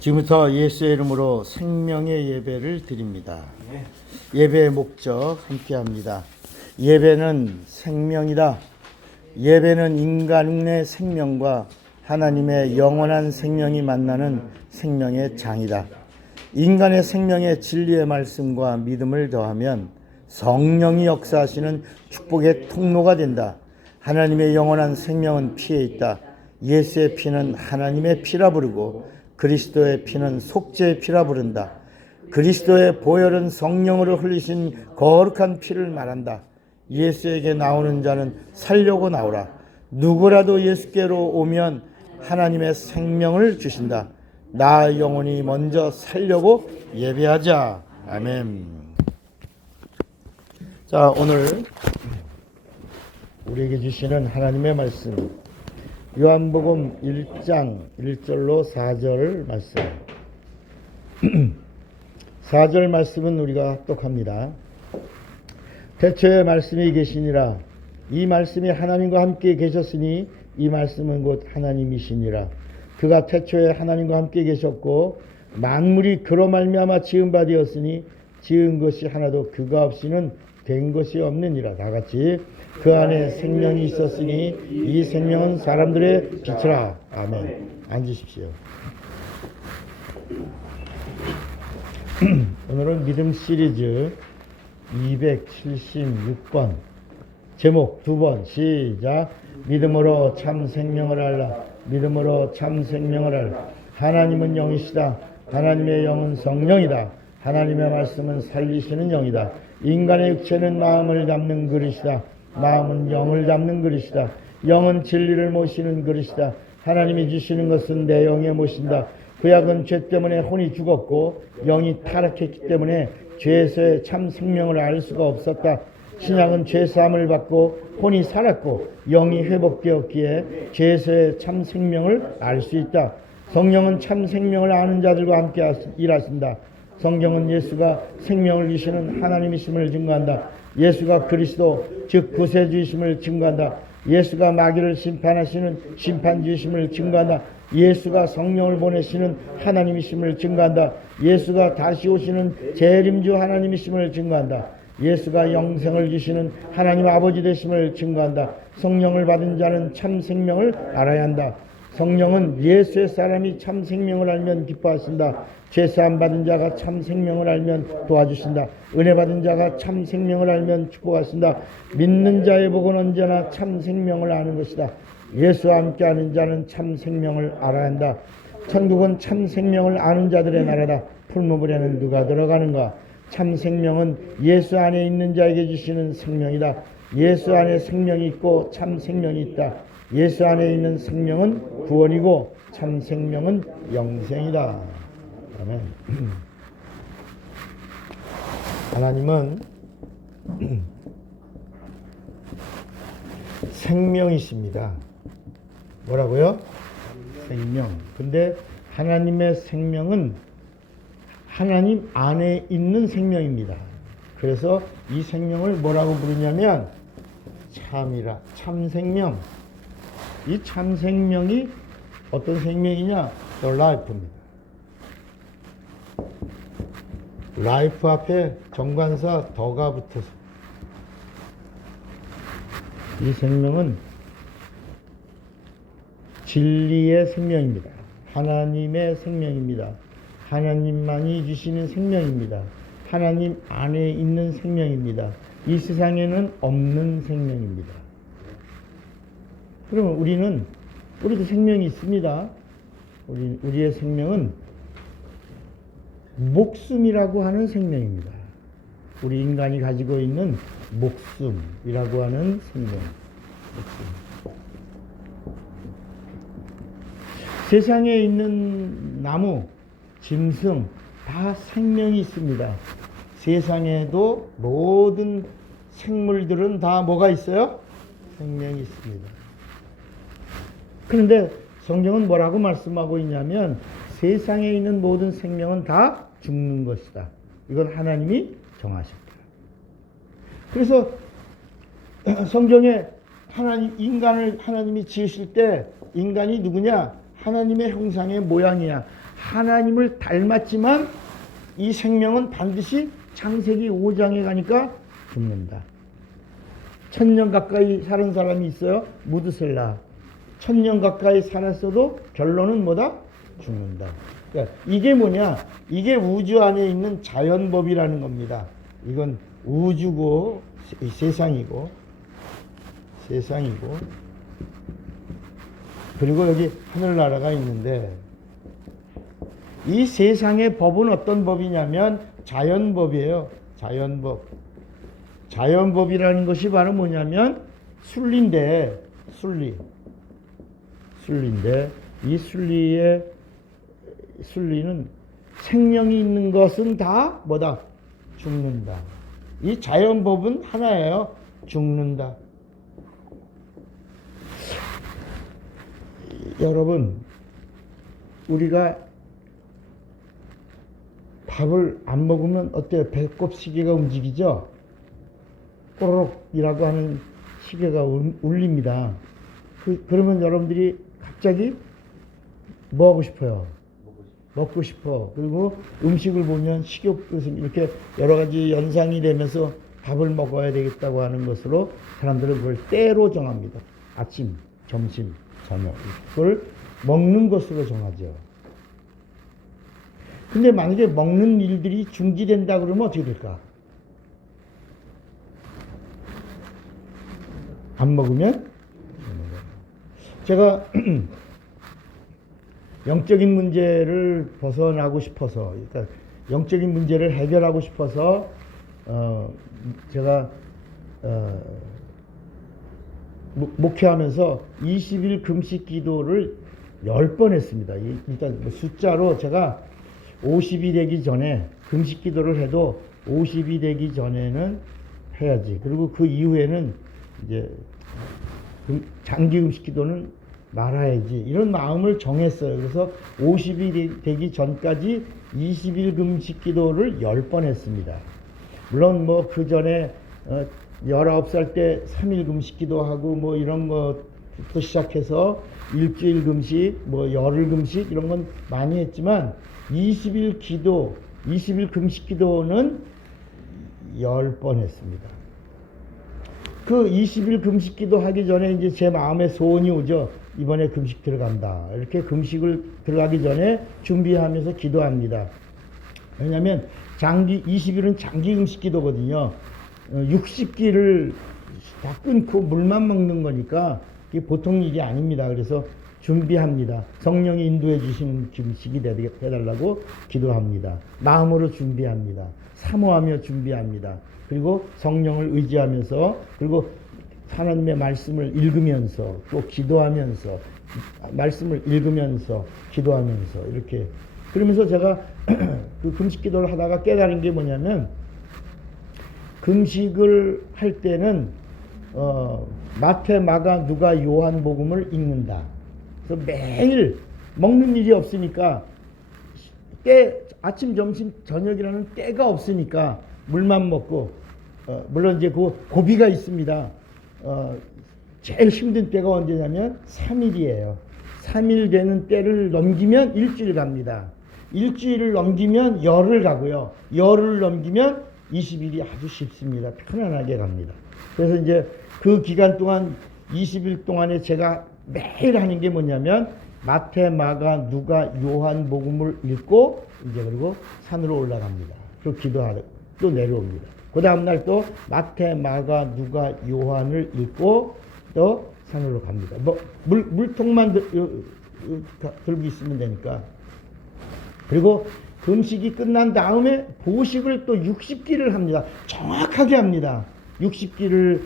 지금부터 예수의 이름으로 생명의 예배를 드립니다. 예배의 목적 함께 합니다. 예배는 생명이다. 예배는 인간의 생명과 하나님의 영원한 생명이 만나는 생명의 장이다. 인간의 생명에 진리의 말씀과 믿음을 더하면 성령이 역사하시는 축복의 통로가 된다. 하나님의 영원한 생명은 피에 있다. 예수의 피는 하나님의 피라 부르고 그리스도의 피는 속죄의 피라 부른다. 그리스도의 보혈은 성령으로 흘리신 거룩한 피를 말한다. 예수에게 나오는 자는 살려고 나오라. 누구라도 예수께로 오면 하나님의 생명을 주신다. 나 영혼이 먼저 살려고 예배하자. 아멘. 자, 오늘 우리에게 주시는 하나님의 말씀, 요한복음 1장 1절로 4절 말씀. 4절 말씀은 우리가 합독합니다. 태초에 말씀이 계시니라. 이 말씀이 하나님과 함께 계셨으니 이 말씀은 곧 하나님이시니라. 그가 태초에 하나님과 함께 계셨고 만물이 그로 말미암아 지은 바 되었으니 지은 것이 하나도 그가 없이는 된 것이 없느니라. 다 같이 그 안에 생명이 있었으니 이 생명은 사람들의 빛이라. 아멘. 앉으십시오. 오늘은 믿음 시리즈 276번 제목 2번 시작. 믿음으로 참 생명을 알라. 믿음으로 참 생명을 알라. 하나님은 영이시다. 하나님의 영은 성령이다. 하나님의 말씀은 살리시는 영이다. 인간의 육체는 마음을 담는 그릇이다. 마음은 영을 담는 그릇이다. 영은 진리를 모시는 그릇이다. 하나님이 주시는 것은 내 영에 모신다. 구약은 죄 때문에 혼이 죽었고 영이 타락했기 때문에 죄에서의 참 생명을 알 수가 없었다. 신약은 죄사함을 받고 혼이 살았고 영이 회복되었기에 죄에서의 참 생명을 알 수 있다. 성령은 참 생명을 아는 자들과 함께 일하신다. 성경은 예수가 생명을 주시는 하나님이심을 증거한다. 예수가 그리스도 즉 구세주이심을 증거한다. 예수가 마귀를 심판하시는 심판주이심을 증거한다. 예수가 성령을 보내시는 하나님이심을 증거한다. 예수가 다시 오시는 재림주 하나님이심을 증거한다. 예수가 영생을 주시는 하나님 아버지 되심을 증거한다. 성령을 받은 자는 참 생명을 알아야 한다. 성령은 예수의 사람이 참 생명을 알면 기뻐하신다. 죄사함 받은 자가 참 생명을 알면 도와주신다. 은혜 받은 자가 참 생명을 알면 축복하신다. 믿는 자의 복은 언제나 참 생명을 아는 것이다. 예수와 함께하는 자는 참 생명을 알아야 한다. 천국은 참 생명을 아는 자들의 나라다. 풀무불에는 누가 들어가는가? 참 생명은 예수 안에 있는 자에게 주시는 생명이다. 예수 안에 생명이 있고 참 생명이 있다. 예수 안에 있는 생명은 구원이고 참 생명은 영생이다. 아멘. 하나님은 생명이십니다. 뭐라고요? 생명. 근데 하나님의 생명은 하나님 안에 있는 생명입니다. 그래서 이 생명을 뭐라고 부르냐면 참이라. 참생명. 이 참생명이 어떤 생명이냐? 라이프입니다. 라이프 앞에 정관사 더가 붙어서 이 생명은 진리의 생명입니다. 하나님의 생명입니다. 하나님만이 주시는 생명입니다. 하나님 안에 있는 생명입니다. 이 세상에는 없는 생명입니다. 그러면 우리도 생명이 있습니다. 우리의 생명은 목숨이라고 하는 생명입니다. 우리 인간이 가지고 있는 목숨이라고 하는 생명. 목숨. 세상에 있는 나무, 짐승 다 생명이 있습니다. 세상에도 모든 생물들은 다 뭐가 있어요? 생명이 있습니다. 그런데 성경은 뭐라고 말씀하고 있냐면 세상에 있는 모든 생명은 다 죽는 것이다. 이건 하나님이 정하셨다. 그래서 성경에 인간을 하나님이 지으실 때 인간이 누구냐? 하나님의 형상의 모양이야. 하나님을 닮았지만 이 생명은 반드시 창세기 5장에 가니까 죽는다. 1000년 가까이 사는 사람이 있어요. 무드셀라. 1000년 가까이 살았어도 결론은 뭐다? 죽는다. 그러니까 이게 뭐냐? 이게 우주 안에 있는 자연법이라는 겁니다. 이건 우주고 세상이고 그리고 여기 하늘나라가 있는데 이 세상의 법은 어떤 법이냐면 자연법이에요. 자연법이라는 것이 바로 뭐냐면 순리인데 이 순리는 생명이 있는 것은 다 뭐다? 죽는다. 이 자연법은 하나예요. 죽는다. 여러분, 우리가 밥을 안 먹으면 어때요? 배꼽 시계가 움직이죠? 꼬르륵이라고 하는 시계가 울립니다. 그러면 여러분들이 갑자기 뭐 하고 싶어요? 먹고 싶어. 그리고 음식을 보면 식욕이 이렇게 여러 가지 연상이 되면서 밥을 먹어야 되겠다고 하는 것으로 사람들은 그걸 때로 정합니다. 아침, 점심, 저녁. 그걸 먹는 것으로 정하죠. 근데 만약에 먹는 일들이 중지된다 그러면 어떻게 될까? 안 먹으면? 제가 영적인 문제를 벗어나고 싶어서, 그러니까 영적인 문제를 해결하고 싶어서 제가 목회하면서 20일 금식 기도를 10번 했습니다. 일단 숫자로 제가 50이 되기 전에 금식 기도를 해도 50이 되기 전에는 해야지. 그리고 그 이후에는 이제 장기 금식 기도는 말아야지. 이런 마음을 정했어요. 그래서 50이 되기 전까지 20일 금식 기도를 10번 했습니다. 물론 뭐 그 전에 19살 때 3일 금식 기도하고 뭐 이런 것부터 시작해서 일주일 금식, 뭐 열흘 금식 이런 건 많이 했지만 20일 금식 기도는 10번 했습니다. 그 20일 금식 기도 하기 전에 이제 제 마음에 소원이 오죠. 이번에 금식 들어간다. 이렇게 금식을 들어가기 전에 준비하면서 기도합니다. 왜냐하면 20일은 장기 금식 기도거든요. 60기를 다 끊고 물만 먹는 거니까 이게 보통 일이 아닙니다. 그래서 준비합니다. 성령이 인도해 주신 금식이 되달라고 기도합니다. 마음으로 준비합니다. 사모하며 준비합니다. 그리고 성령을 의지하면서, 그리고 하나님의 말씀을 읽으면서, 또 기도하면서, 말씀을 읽으면서 기도하면서 이렇게, 그러면서 제가 그 금식 기도를 하다가 깨달은 게 뭐냐면, 금식을 할 때는 마태, 마가, 누가, 요한 복음을 읽는다. 그래서 매일 먹는 일이 없으니까 아침, 점심, 저녁이라는 때가 없으니까 물만 먹고, 물론 이제 그 고비가 있습니다. 제일 힘든 때가 언제냐면 3일이에요. 3일 되는 때를 넘기면 일주일 갑니다. 일주일을 넘기면 열흘 가고요. 열흘을 넘기면 20일이 아주 쉽습니다. 편안하게 갑니다. 그래서 이제 그 기간 동안 20일 동안에 제가 매일 하는 게 뭐냐면 마태, 마가, 누가, 요한 복음을 읽고 이제 그리고 산으로 올라갑니다. 그리고 기도하고 또 내려옵니다. 그 다음날 또 마태, 마가, 누가, 요한을 읽고 또 산으로 갑니다. 뭐 물통만 들고 있으면 되니까. 그리고 금식이 끝난 다음에 보식을 또 60기를 합니다. 정확하게 합니다. 60기를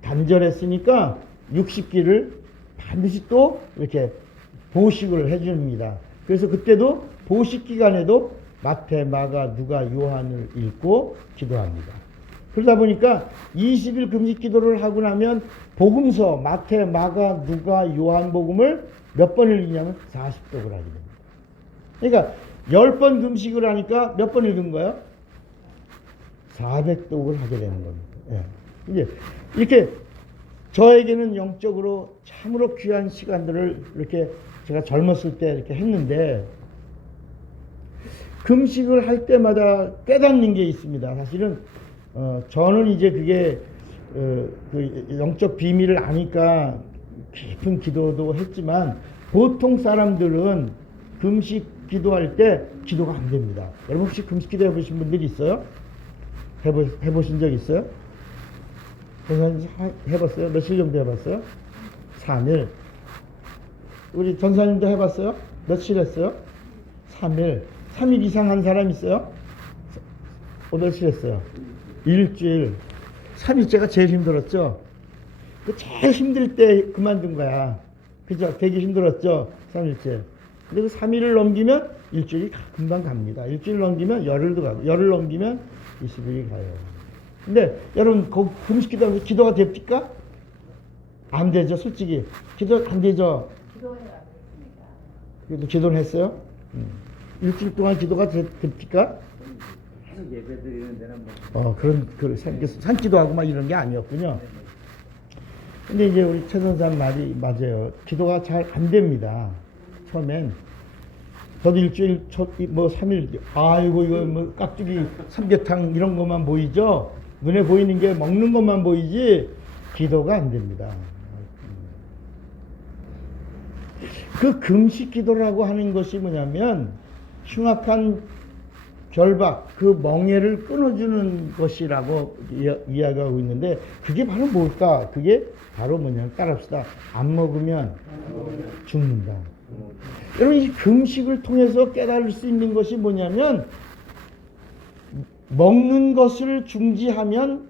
단절했으니까 60기를 반드시 또 이렇게 보식을 해줍니다. 그래서 그때도 보식 기간에도 마태, 마가, 누가, 요한을 읽고 기도합니다. 그러다 보니까 20일 금식 기도를 하고 나면 복음서 마태, 마가, 누가, 요한 복음을 몇 번을 읽냐면 40독을 하게 됩니다. 그러니까 10번 금식을 하니까 몇 번 읽은 거예요? 400독을 하게 되는 겁니다. 예. 이제 이렇게 저에게는 영적으로 참으로 귀한 시간들을 이렇게 제가 젊었을 때 이렇게 했는데 금식을 할 때마다 깨닫는 게 있습니다. 사실은 저는 이제 그게 그 영적 비밀을 아니까 깊은 기도도 했지만 보통 사람들은 금식 기도할 때 기도가 안 됩니다. 여러분 혹시 금식 기도 해보신 분들이 있어요? 해보신 적 있어요? 해봤어요? 며칠 정도 해봤어요? 3일. 우리 전사님도 해봤어요? 며칠 했어요? 3일. 3일 이상 한 사람 있어요? 며칠 했어요? 일주일. 3일째가 제일 힘들었죠? 그 제일 힘들 때 그만둔 거야. 그죠? 되게 힘들었죠? 3일째. 근데 그 3일을 넘기면 일주일이 금방 갑니다. 일주일 넘기면 열흘도 가고, 열흘 넘기면 20일이 가요. 근데 여러분, 금식 기도하면서 기도가 됩니까? 안 되죠, 솔직히. 기도 안 되죠? 기도해야 되겠습니다. 그래도 기도는 했어요? 일주일 동안 기도가 됩니까? 계속 예배 드리는 데는 뭐. 그런 산기도하고 막 이런 게 아니었군요. 근데 이제 우리 최 선사님 말이 맞아요. 기도가 잘 안 됩니다. 처음엔. 저도 일주일, 3일, 아이고, 이거 뭐 깍두기, 삼계탕 이런 것만 보이죠? 눈에 보이는 게 먹는 것만 보이지, 기도가 안 됩니다. 그 금식 기도라고 하는 것이 뭐냐면, 흉악한 결박, 그 멍에를 끊어주는 것이라고 이야기하고 있는데, 그게 바로 뭘까? 그게 바로 뭐냐면, 따라합시다. 안 먹으면 죽는다. 여러분, 이 금식을 통해서 깨달을 수 있는 것이 뭐냐면, 먹는 것을 중지하면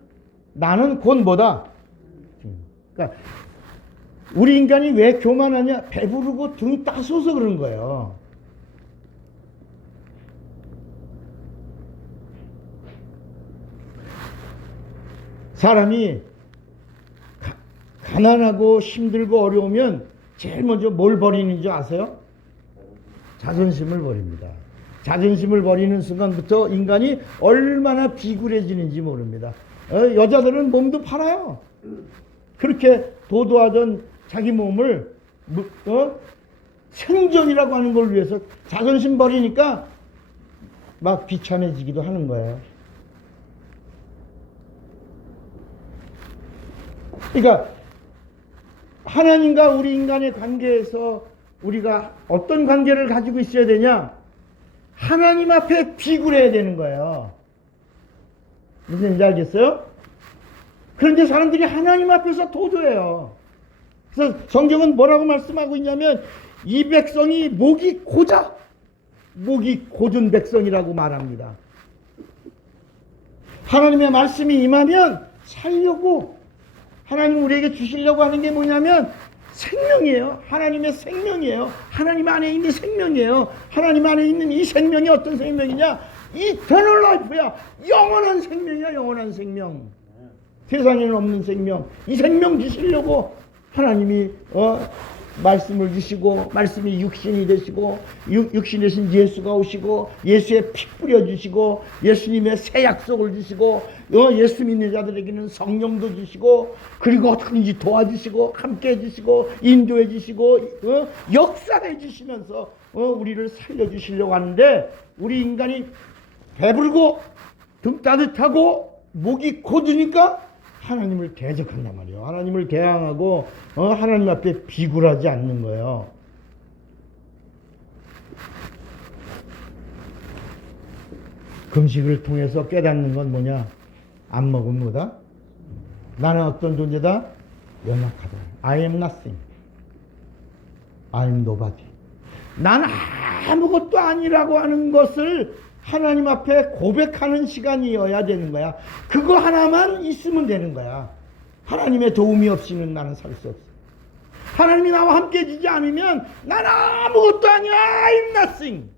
나는 곧 뭐다? 그러니까 우리 인간이 왜 교만하냐? 배부르고 등 따서서 그런 거예요. 사람이 가난하고 힘들고 어려우면 제일 먼저 뭘 버리는 줄 아세요? 자존심을 버립니다. 자존심을 버리는 순간부터 인간이 얼마나 비굴해지는지 모릅니다. 여자들은 몸도 팔아요. 그렇게 도도하던 자기 몸을 생존이라고 하는 걸 위해서 자존심 버리니까 막 비참해지기도 하는 거예요. 그러니까 하나님과 우리 인간의 관계에서 우리가 어떤 관계를 가지고 있어야 되냐? 하나님 앞에 비굴해야 되는 거예요. 무슨 얘기인지 알겠어요? 그런데 사람들이 하나님 앞에서 도도해요. 그래서 성경은 뭐라고 말씀하고 있냐면 이 백성이 목이 고든 백성이라고 말합니다. 하나님의 말씀이 임하면 살려고 하나님 우리에게 주시려고 하는 게 뭐냐면 생명이에요. 하나님의 생명이에요. 하나님 안에 있는 생명이에요. 하나님 안에 있는 이 생명이 어떤 생명이냐? 이터널 라이프야. 영원한 생명이야. 영원한 생명. 세상에는 없는 생명. 이 생명 주시려고 하나님이 말씀을 주시고 말씀이 육신이 되시고 육신이 되신 예수가 오시고 예수의 피 뿌려주시고 예수님의 새 약속을 주시고 예수 믿는 자들에게는 성령도 주시고 그리고 어떻게든지 도와주시고 함께 해주시고 인도해 주시고 역사해 주시면서 우리를 살려주시려고 하는데 우리 인간이 배부르고 등 따뜻하고 목이 고드니까 하나님을 대적한단 말이에요. 하나님을 대항하고 하나님 앞에 비굴하지 않는 거예요. 금식을 통해서 깨닫는 건 뭐냐? 안 먹으면 뭐다? 나는 어떤 존재다? 연약하다. I am nothing. I am nobody. 난 아무것도 아니라고 하는 것을 하나님 앞에 고백하는 시간이어야 되는 거야. 그거 하나만 있으면 되는 거야. 하나님의 도움이 없이는 나는 살 수 없어. 하나님이 나와 함께 해주지 않으면 난 아무것도 아니야. I'm nothing.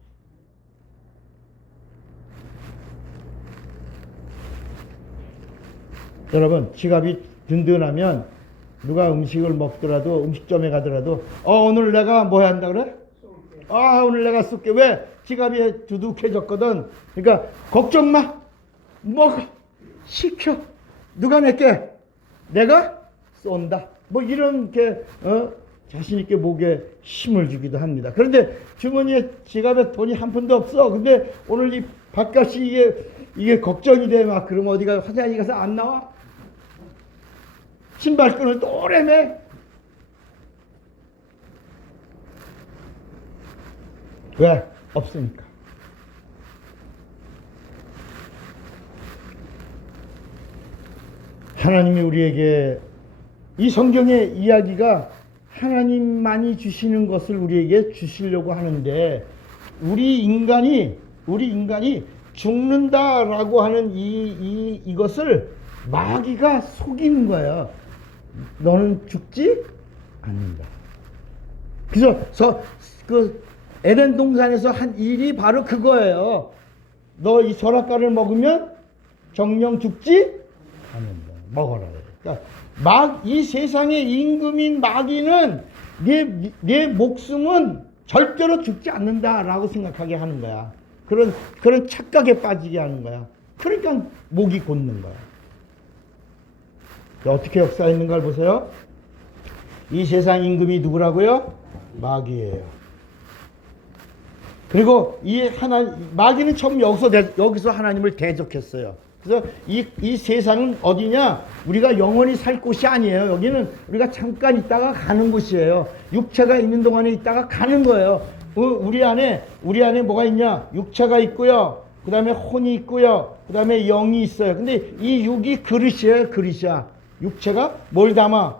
여러분, 지갑이 든든하면 누가 음식을 먹더라도 음식점에 가더라도 오늘 내가 뭐 해야 한다 그래? 오늘 내가 쏠게. 왜? 지갑이 두둑해졌거든. 그러니까 걱정 마. 먹어. 시켜. 누가 낼게? 내가 쏜다. 뭐 이런 게 자신 있게 목에 힘을 주기도 합니다. 그런데 주머니에 지갑에 돈이 한 푼도 없어. 근데 오늘 이 밥값이 이게 걱정이 돼. 막 그러면 어디가 화장실 가서 안 나와? 신발끈을 또 오래매? 왜? 없으니까. 하나님이 우리에게 이 성경의 이야기가 하나님만이 주시는 것을 우리에게 주시려고 하는데 우리 인간이 죽는다라고 하는 이것을 마귀가 속이는 거예요. 너는 죽지 않는다. 그래서 그 에덴 동산에서 한 일이 바로 그거예요. 너 이 선악과를 먹으면 정령 죽지 않는다. 먹어라. 그러니까 이 세상의 임금인 마귀는 네 목숨은 절대로 죽지 않는다라고 생각하게 하는 거야. 그런 착각에 빠지게 하는 거야. 그러니까 목이 곧는 거야. 어떻게 역사했는 걸 보세요. 이 세상 임금이 누구라고요? 마귀예요. 그리고 마귀는 처음 여기서 하나님을 대적했어요. 그래서 이 세상은 어디냐? 우리가 영원히 살 곳이 아니에요. 여기는 우리가 잠깐 있다가 가는 곳이에요. 육체가 있는 동안에 있다가 가는 거예요. 우리 안에 뭐가 있냐? 육체가 있고요. 그 다음에 혼이 있고요. 그 다음에 영이 있어요. 근데 이 육이 그릇이에요. 그릇이야. 육체가 뭘 담아?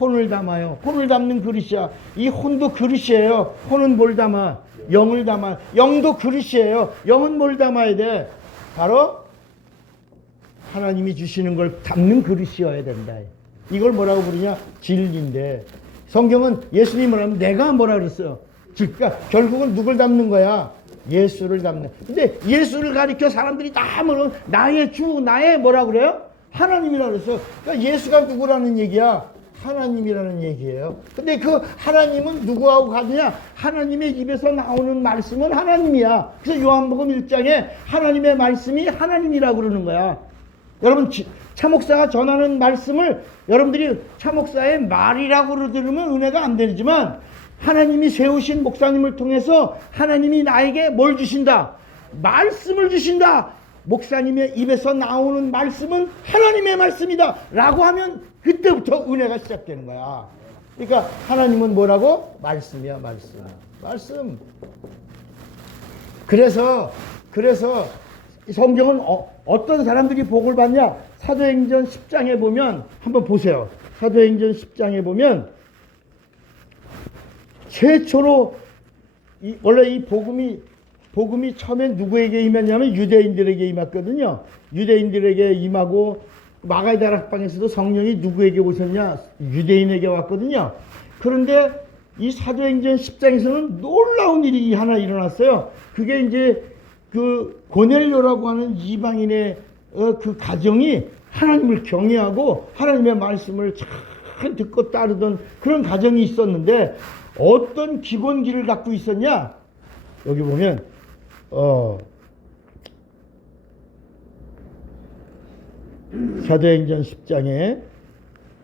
혼을 담아요. 혼을 담는 그릇이야. 이 혼도 그릇이에요. 혼은 뭘 담아? 영을 담아. 영도 그릇이에요. 영은 뭘 담아야 돼? 바로 하나님이 주시는 걸 담는 그릇이어야 된다. 이걸 뭐라고 부르냐? 진리인데 성경은 예수님이 뭐라면 내가 뭐라 그랬어요? 그러니까 결국은 누굴 담는 거야? 예수를 담는. 근데 예수를 가리켜 사람들이 다 뭐라 나의 주, 나의 뭐라 그래요? 하나님이라고 그랬어. 그러니까 예수가 누구라는 얘기야? 하나님이라는 얘기예요. 근데 그 하나님은 누구하고 가느냐? 하나님의 입에서 나오는 말씀은 하나님이야. 그래서 요한복음 1장에 하나님의 말씀이 하나님이라고 그러는 거야. 여러분 차목사가 전하는 말씀을 여러분들이 차목사의 말이라고 들으면 은혜가 안 되지만 하나님이 세우신 목사님을 통해서 하나님이 나에게 뭘 주신다? 말씀을 주신다. 목사님의 입에서 나오는 말씀은 하나님의 말씀이다 라고 하면 그때부터 은혜가 시작되는 거야. 그러니까 하나님은 뭐라고? 말씀이야. 말씀. 그래서 성경은 어떤 사람들이 복을 받냐? 사도행전 10장에 보면 한번 보세요. 사도행전 10장에 보면 최초로 원래 이 복음이 처음엔 누구에게 임했냐면 유대인들에게 임했거든요. 유대인들에게 임하고 마가의 다락방에서도 성령이 누구에게 오셨냐? 유대인에게 왔거든요. 그런데 이 사도행전 10장에서는 놀라운 일이 하나 일어났어요. 그게 이제 그 고넬료라고 하는 이방인의 그 가정이 하나님을 경외하고 하나님의 말씀을 잘 듣고 따르던 그런 가정이 있었는데 어떤 기본기를 갖고 있었냐? 여기 보면 사도행전 10장에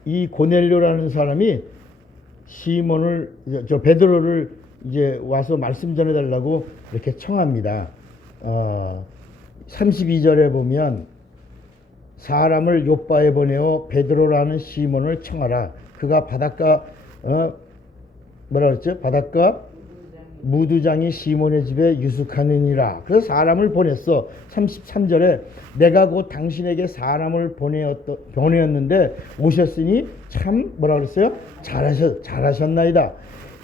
이 고넬료라는 사람이 베드로를 이제 와서 말씀 전해달라고 이렇게 청합니다. 32절에 보면 사람을 요바에 보내어 베드로라는 시몬을 청하라. 그가 바닷가 바닷가 무두장이 시몬의 집에 유숙하느니라. 그래서 사람을 보냈어. 33절에 내가 곧 당신에게 사람을 보내었는데 오셨으니 참 뭐라 그랬어요? 잘하셨나이다.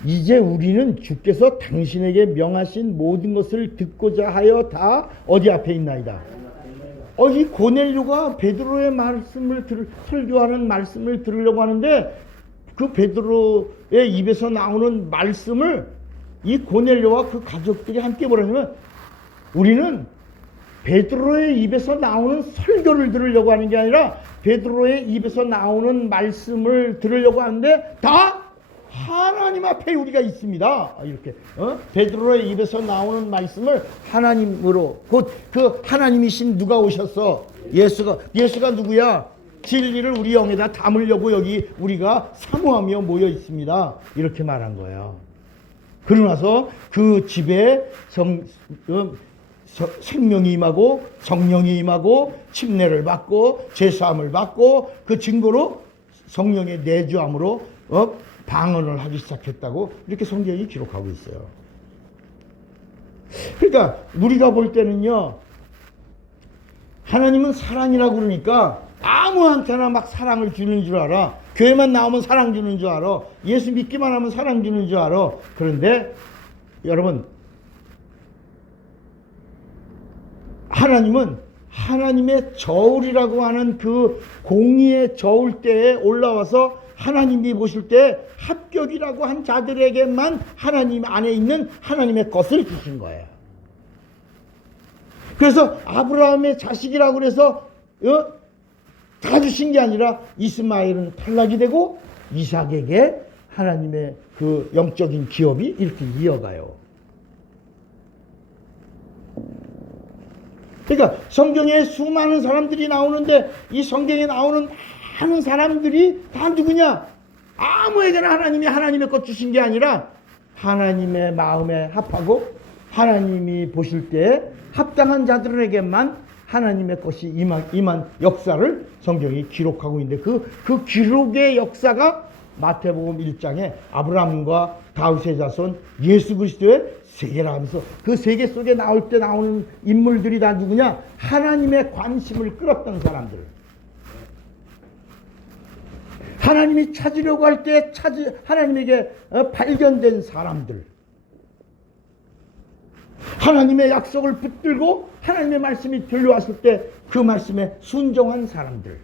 이제 우리는 주께서 당신에게 명하신 모든 것을 듣고자 하여 다 어디 앞에 있나이다. 이 고넬료가 베드로의 말씀을 설교하는 말씀을 들으려고 하는데 그 베드로의 입에서 나오는 말씀을 이 고넬료와 그 가족들이 함께 뭐라냐면 우리는 베드로의 입에서 나오는 설교를 들으려고 하는 게 아니라 베드로의 입에서 나오는 말씀을 들으려고 하는데 다 하나님 앞에 우리가 있습니다. 이렇게 베드로의 입에서 나오는 말씀을 하나님으로 곧 그 하나님이신 누가 오셨어? 예수가 누구야? 진리를 우리 영에다 담으려고 여기 우리가 사모하며 모여 있습니다. 이렇게 말한 거예요. 그러고 나서 그 집에 생명이 임하고 성령이 임하고 침례를 받고 제사함을 받고 그 증거로 성령의 내주함으로 방언을 하기 시작했다고 이렇게 성경이 기록하고 있어요. 그러니까 우리가 볼 때는요, 하나님은 사랑이라고 그러니까 아무한테나 막 사랑을 주는 줄 알아. 교회만 나오면 사랑 주는 줄 알아. 예수 믿기만 하면 사랑 주는 줄 알아. 그런데 여러분, 하나님은 하나님의 저울이라고 하는 그 공의의 저울 때에 올라와서 하나님이 보실 때 합격이라고 한 자들에게만 하나님 안에 있는 하나님의 것을 주신 거예요. 그래서 아브라함의 자식이라고 그래서 다 주신 게 아니라 이스마엘은 탈락이 되고 이삭에게 하나님의 그 영적인 기업이 이렇게 이어가요. 그러니까 성경에 수많은 사람들이 나오는데 이 성경에 나오는 많은 사람들이 다 누구냐? 아무에게나 하나님이 하나님의 것 주신 게 아니라 하나님의 마음에 합하고 하나님이 보실 때 합당한 자들에게만 하나님의 것이 임한 역사를 성경이 기록하고 있는데 그 기록의 역사가 마태복음 1장에 아브라함과 다윗의 자손 예수 그리스도의 세계라 하면서 그 세계 속에 나올 때 나오는 인물들이 다 누구냐? 하나님의 관심을 끌었던 사람들. 하나님이 찾으려고 할 때 하나님에게 발견된 사람들. 하나님의 약속을 붙들고 하나님의 말씀이 들려왔을 때 그 말씀에 순종한 사람들.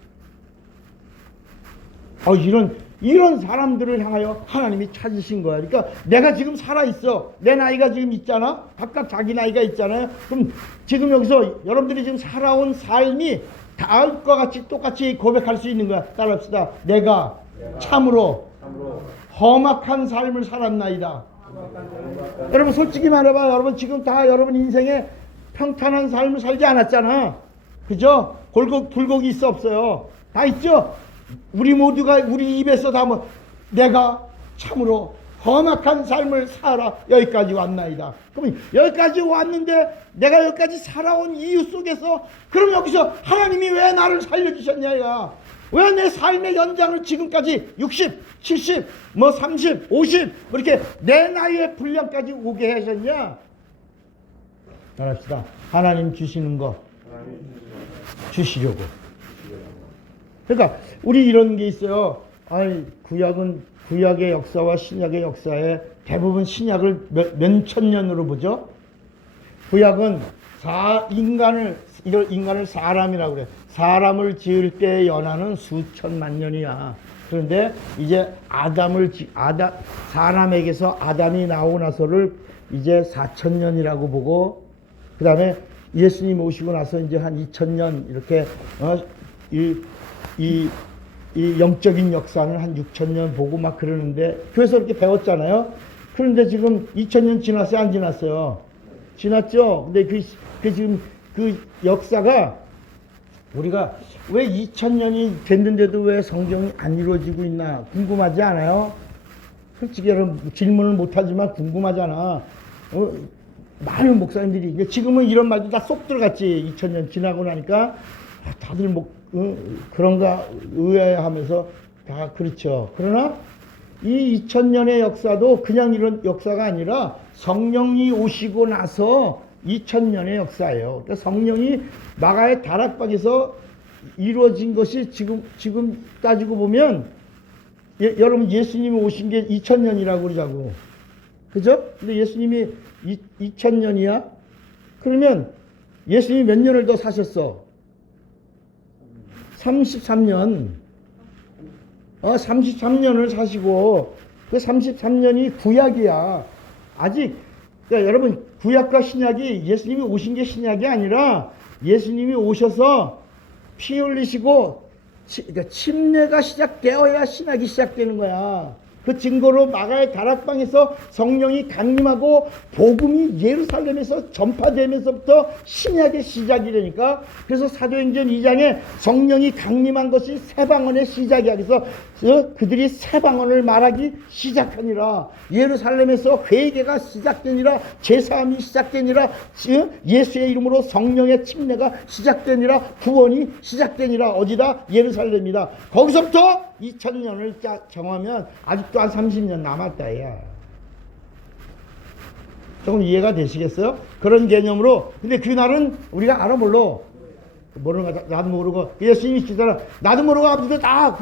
이런 사람들을 향하여 하나님이 찾으신 거야. 그러니까 내가 지금 살아있어. 내 나이가 지금 있잖아. 각각 자기 나이가 있잖아요. 그럼 지금 여기서 여러분들이 지금 살아온 삶이 다음과 같이 똑같이 고백할 수 있는 거야. 따라합시다. 내가 참으로 험악한 삶을 살았나이다. 여러분 솔직히 말해봐. 여러분 지금 다 여러분 인생에 평탄한 삶을 살지 않았잖아. 그죠? 굴곡이 있어 없어요? 다 있죠? 우리 모두가 우리 입에서 다 내가 참으로 험악한 삶을 살아 여기까지 왔나이다. 그럼 여기까지 왔는데 내가 여기까지 살아온 이유 속에서 그럼 여기서 하나님이 왜 나를 살려주셨냐? 왜 내 삶의 연장을 지금까지 60, 70, 30, 50 이렇게 내 나이의 분량까지 오게 하셨냐? 잘합시다. 하나님 주시는 거 주시려고. 그러니까 우리 이런 게 있어요. 구약의 역사와 신약의 역사에 대부분 신약을 몇 천 년으로 보죠. 구약은 인간을 사람이라고 그래. 사람을 지을 때 연하는 수천만 년이야. 그런데 이제 사람에게서 아담이 나오고 나서를 이제 4,000년이라고 보고, 그 다음에 예수님 오시고 나서 이제 한 2,000년 이렇게 이 영적인 역사는 한 6,000년 보고 막 그러는데 교회에서 이렇게 배웠잖아요. 그런데 지금 2,000년 지났어요? 안 지났어요? 지났죠? 근데 지금 그 역사가 우리가 왜 2,000년이 됐는데도 왜 성경이 안 이루어지고 있나 궁금하지 않아요? 솔직히 여러분 질문을 못하지만 궁금하잖아. 많은 목사님들이 지금은 이런 말도 다 쏙 들어갔지. 2,000년 지나고 나니까 다들 그런가 의아해하면서 다 그렇죠. 그러나 이 2,000년의 역사도 그냥 이런 역사가 아니라 성령이 오시고 나서 2,000년의 역사예요. 그러니까 성령이 마가의 다락방에서 이루어진 것이 지금 따지고 보면 여러분 예수님이 오신 게 2,000년이라고 그러자고. 그죠? 근데 예수님이 2,000년이야? 그러면 예수님이 몇 년을 더 사셨어? 33년. 33년을 사시고 그 33년이 구약이야. 아직 그러니까 여러분 구약과 신약이 예수님이 오신 게 신약이 아니라 예수님이 오셔서 피 흘리시고 그러니까 침례가 시작되어야 신약이 시작되는 거야. 그 증거로 마가의 다락방에서 성령이 강림하고 복음이 예루살렘에서 전파되면서부터 신약의 시작이 되니까, 그래서 사도행전 2장에 성령이 강림한 것이 새 방언의 시작이야. 그래서 그들이 새 방언을 말하기 시작하니라. 예루살렘에서 회개가 시작되니라. 제사함이 시작되니라. 예수의 이름으로 성령의 침례가 시작되니라. 구원이 시작되니라. 어디다? 예루살렘이다. 거기서부터 2000년을 정하면 아직도 한 30년 남았다 야. 조금 이해가 되시겠어요? 그런 개념으로. 근데 그날은 우리가 알아 몰라. 모르는 거 나도 모르고, 예수님이 시키잖아. 나도 모르고 아버지도 다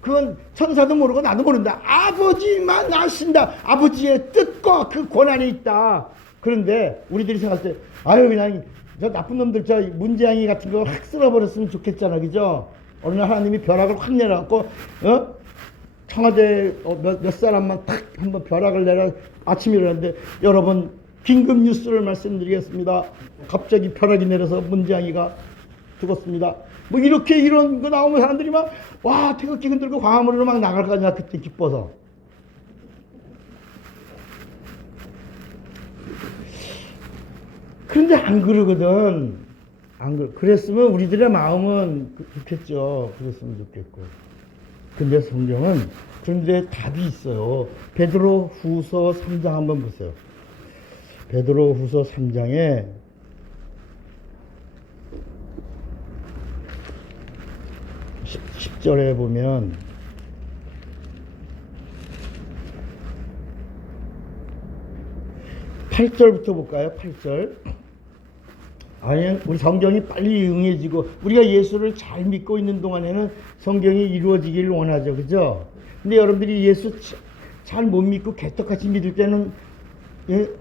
그건 천사도 모르고 나도 모른다. 아버지만 아신다. 아버지의 뜻과 그 권한이 있다. 그런데 우리들이 생각할 때, 아유 그냥 저 나쁜 놈들 저 문재양이 같은 거 확 쓸어버렸으면 좋겠잖아, 그죠? 어느 날 하나님이 벼락을 확 내려갖고 청와대 몇 사람만 탁 한번 벼락을 내려. 아침에 일어났는데, 여러분 긴급 뉴스를 말씀드리겠습니다. 갑자기 벼락이 내려서 문재양이가 죽었습니다. 뭐 이렇게 이런 거 나오면 사람들이 막 와 태극기 흔들고 광화문으로 막 나갈 거 아니야. 그때 기뻐서. 그런데 안 그러거든. 그랬으면 우리들의 마음은 좋겠죠. 그랬으면 좋겠고. 근데 성경은 그런데 답이 있어요. 베드로 후서 3장 한번 보세요. 베드로 후서 3장에 10절에 보면 (8절부터) 볼까요? 8절. 아니, 우리 성경이 빨리 응해지고 우리가 예수를 잘 믿고 있는 동안에는 성경이 이루어지기를 원하죠. 그죠? 근데 여러분들이 예수 잘 못 믿고 개떡같이 믿을 때는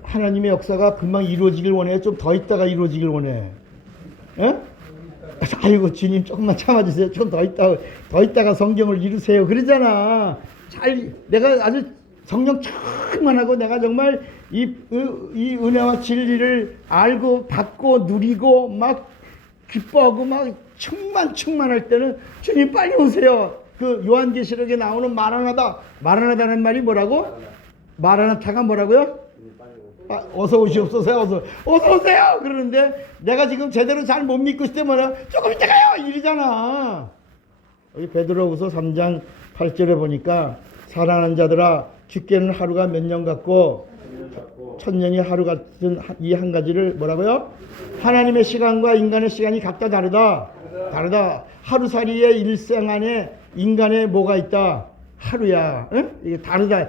하나님의 역사가 금방 이루어지길 원해요? 좀 더 있다가 이루어지길 원해? 예? 아이고 주님 조금만 참아주세요. 좀 더 있다가 성경을 이루세요. 그러잖아. 내가 아주 성령 충만하고 내가 정말 이 은혜와 진리를 알고 받고 누리고 막 기뻐하고 막 충만할 때는 주님 빨리 오세요. 그 요한계시록에 나오는 마라나다는 말이 뭐라고? 마라나타가 뭐라고요? 어서 오시옵소서. 어서 오세요. 그러는데 내가 지금 제대로 잘 못 믿고 있을 때 뭐라 조금 이따 가요 이러잖아. 여기 베드로후서 3장 8절에 보니까, 사랑하는 자들아 주께는 하루가 몇 년 같고 천년이 하루 같은 이 한 가지를 뭐라고요? 하나님의 시간과 인간의 시간이 각자 다르다. 하루살이의 일생 안에 인간의 뭐가 있다? 하루야. 응? 이게 다르다.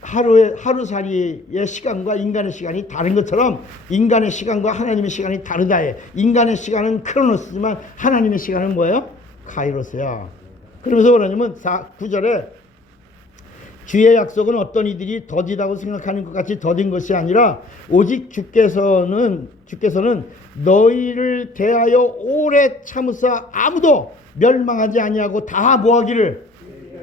하루살이의 시간과 인간의 시간이 다른 것처럼 인간의 시간과 하나님의 시간이 다르다. 인간의 시간은 크로노스지만 하나님의 시간은 뭐예요? 카이로스야. 그러면서 뭐냐면 9절에 주의 약속은 어떤 이들이 더디다고 생각하는 것 같이 더딘 것이 아니라 오직 주께서는 너희를 대하여 오래 참으사 아무도 멸망하지 아니하고 다 뭐하기를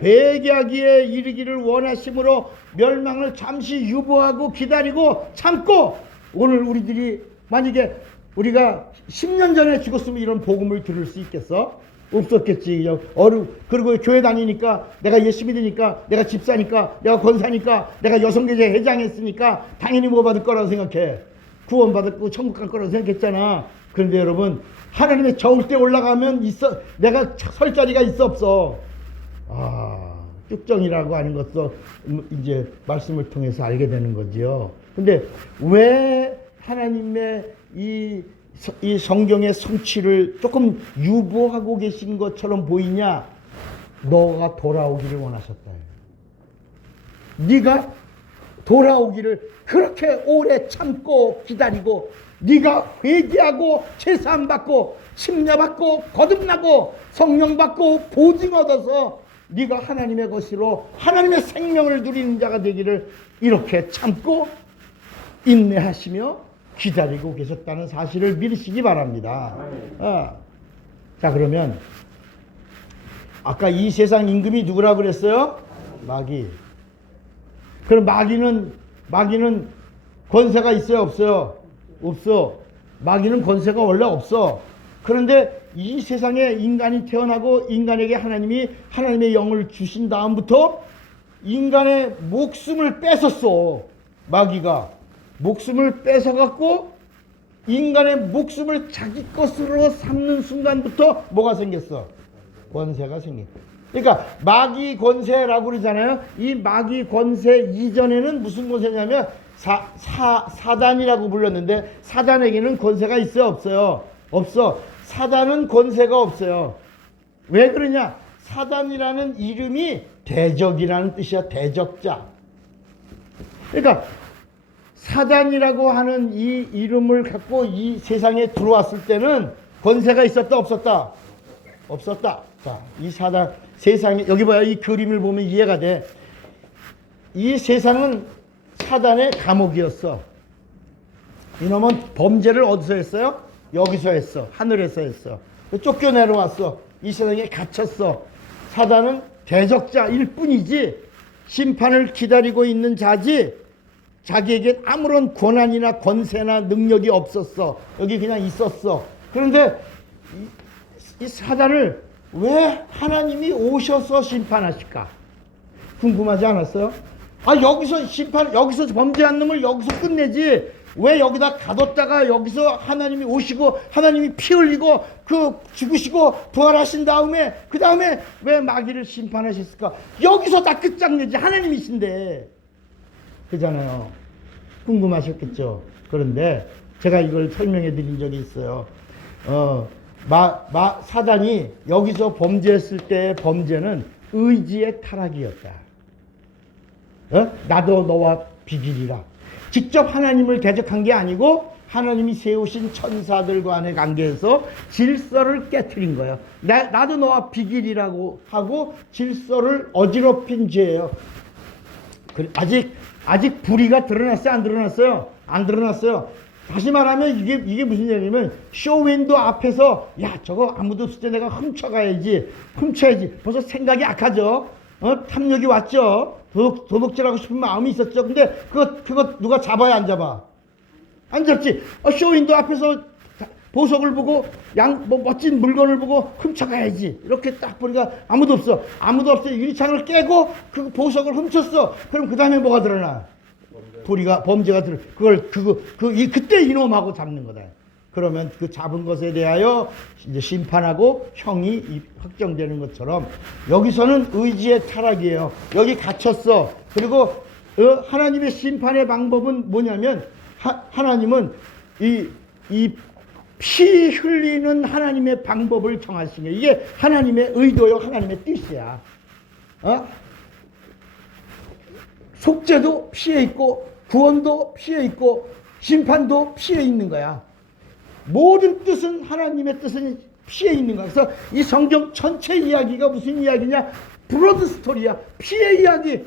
회개하기에 이르기를 원하심으로 멸망을 잠시 유보하고 기다리고 참고. 오늘 우리들이 만약에 우리가 10년 전에 죽었으면 이런 복음을 들을 수 있겠어? 없었겠지. 그리고 교회 다니니까, 내가 예수 믿으니까, 내가 집사니까, 내가 권사니까, 내가 여성계제 회장했으니까 당연히 뭐 받을 거라고 생각해. 구원받을 천국 갈 거라고 생각했잖아. 그런데 여러분, 하나님의 저울 때 올라가면 내가 설 자리가 있어 없어? 특정이라고 하는 것도 이제 말씀을 통해서 알게 되는 거지요. 근데 왜 하나님의 이 성경의 성취를 조금 유보하고 계신 것처럼 보이냐? 너가 돌아오기를 원하셨다. 네가 돌아오기를 그렇게 오래 참고 기다리고, 네가 회개하고 제사함 받고 침례받고 거듭나고 성령 받고 보증 얻어서 네가 하나님의 것으로 하나님의 생명을 누리는 자가 되기를 이렇게 참고 인내하시며 기다리고 계셨다는 사실을 믿으시기 바랍니다. 자, 그러면 아까 이 세상 임금이 누구라고 그랬어요? 마귀. 그럼 마귀는 권세가 있어요, 없어요? 없어. 마귀는 권세가 원래 없어. 그런데 이 세상에 인간이 태어나고 인간에게 하나님이 하나님의 영을 주신 다음부터 인간의 목숨을 뺏었어. 마귀가 목숨을 뺏어갖고 인간의 목숨을 자기 것으로 삼는 순간부터 뭐가 생겼어? 권세가 생긴. 그러니까 마귀 권세라고 그러잖아요. 이 마귀 권세 이전에는 무슨 권세냐면 사단이라고 불렀는데, 사단에게는 권세가 있어요, 없어요? 없어. 사단은 권세가 없어요. 왜 그러냐? 사단이라는 이름이 대적이라는 뜻이야. 대적자. 그러니까 사단이라고 하는 이 이름을 갖고 이 세상에 들어왔을 때는 권세가 있었다, 없었다? 없었다. 자, 이 사단, 세상에, 여기 봐요. 이 그림을 보면 이해가 돼. 이 세상은 사단의 감옥이었어. 이놈은 범죄를 어디서 했어요? 여기서 했어. 하늘에서 했어. 쫓겨내려왔어. 이 세상에 갇혔어. 사단은 대적자일 뿐이지 심판을 기다리고 있는 자지 자기에겐 아무런 권한이나 권세나 능력이 없었어. 여기 그냥 있었어. 그런데 이 사단을 왜 하나님이 오셔서 심판하실까? 궁금하지 않았어요? 아, 여기서 여기서 범죄한 놈을 여기서 끝내지. 왜 여기다 가뒀다가 여기서 하나님이 오시고 하나님이 피 흘리고 그 죽으시고 부활하신 다음에 그 다음에 왜 마귀를 심판하셨을까? 여기서 다 끝장내지. 하나님이신데. 그잖아요. 궁금하셨겠죠. 그런데 제가 이걸 설명해 드린 적이 있어요. 사단이 여기서 범죄했을 때의 범죄는 의지의 타락이었다. 나도 너와 비기리라. 직접 하나님을 대적한 게 아니고 하나님이 세우신 천사들과의 관계에서 질서를 깨트린 거예요. 나도 너와 비기리라고 하고 질서를 어지럽힌 죄예요. 아직 불의가 드러났어요? 안 드러났어요? 안 드러났어요. 다시 말하면 이게 무슨 얘기냐면 쇼윈도 앞에서 야 저거 아무도 없을 때 내가 훔쳐야지 벌써 생각이 악하죠. 탐욕이 왔죠. 도둑질하고 싶은 마음이 있었죠. 근데 그거 누가 잡아야 안 잡아? 안 잡지. 쇼윈도 앞에서 보석을 보고 멋진 물건을 보고 훔쳐가야지. 이렇게 딱 보니까 아무도 없어. 유리창을 깨고 그 보석을 훔쳤어. 그럼 그 다음에 뭐가 드러나? 범죄가 들어. 그때 이놈하고 잡는 거다. 그러면 그 잡은 것에 대하여 이제 심판하고 형이 확정되는 것처럼 여기서는 의지의 타락이에요. 여기 갇혔어. 그리고 하나님의 심판의 방법은 뭐냐면 하나님은 이 피 흘리는 하나님의 방법을 정하신 거예요. 이게 하나님의 의도요, 하나님의 뜻이야. 속죄도 피해 있고 구원도 피해 있고 심판도 피해 있는 거야. 모든 뜻은 하나님의 뜻은 피해 있는 거야. 그래서 이 성경 전체 이야기가 무슨 이야기냐? 브로드 스토리야. 피해 이야기.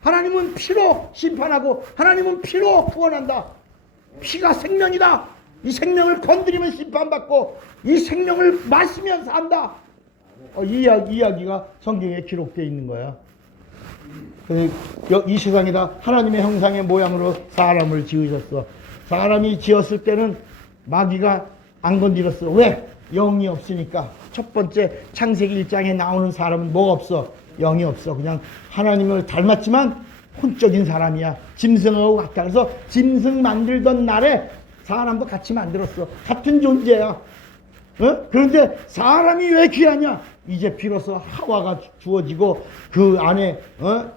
하나님은 피로 심판하고 하나님은 피로 구원한다. 피가 생명이다. 이 생명을 건드리면 심판받고 이 생명을 마시면 산다. 이 이야기가 성경에 기록되어 있는 거야. 이 세상에다 하나님의 형상의 모양으로 사람을 지으셨어. 사람이 지었을 때는 마귀가 안 건드렸어. 왜? 영이 없으니까. 첫 번째 창세기 1장에 나오는 사람은 뭐가 없어? 영이 없어. 그냥 하나님을 닮았지만 혼적인 사람이야. 짐승하고 같다. 그래서 짐승 만들던 날에 사람도 같이 만들었어. 같은 존재야. 그런데 사람이 왜 귀하냐? 이제 비로소 하와가 주어지고 그 안에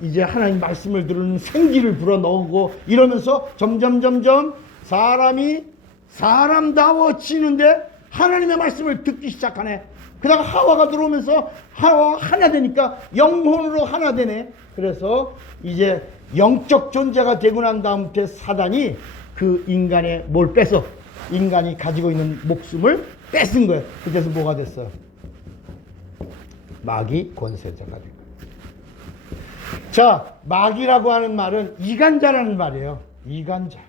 이제 하나님 말씀을 들은 생기를 불어넣고 이러면서 점점 사람이 사람다워지는데 하나님의 말씀을 듣기 시작하네. 그다가 하와가 들어오면서 하와 하나 되니까 영혼으로 하나 되네. 그래서 이제 영적 존재가 되고 난 다음부터 사단이 그 인간의 뭘 뺏어? 인간이 가지고 있는 목숨을 뺏은 거예요. 그래서 뭐가 됐어요? 마귀 권세자가 된 거예요. 자, 마귀라고 하는 말은 이간자라는 말이에요. 이간자.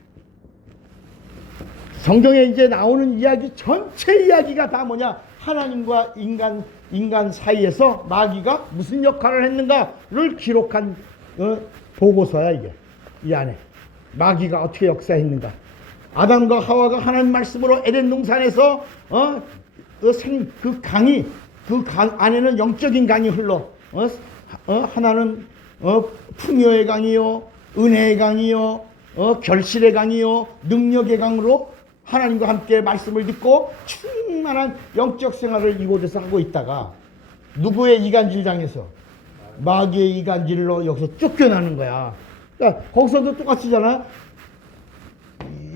성경에 이제 나오는 이야기 전체 이야기가 다 뭐냐? 하나님과 인간 사이에서 마귀가 무슨 역할을 했는가를 기록한 보고서야 이게. 이 안에 마귀가 어떻게 역사했는가. 아담과 하와가 하나님 말씀으로 에덴 동산에서 그 강 안에는 영적인 강이 흘러. 하나는 풍요의 강이요, 은혜의 강이요, 결실의 강이요, 능력의 강으로 하나님과 함께 말씀을 듣고 충만한 영적 생활을 이곳에서 하고 있다가 누구의 이간질 당해서 마귀의 이간질로 여기서 쫓겨나는 거야. 그러니까 거기서도 똑같이잖아.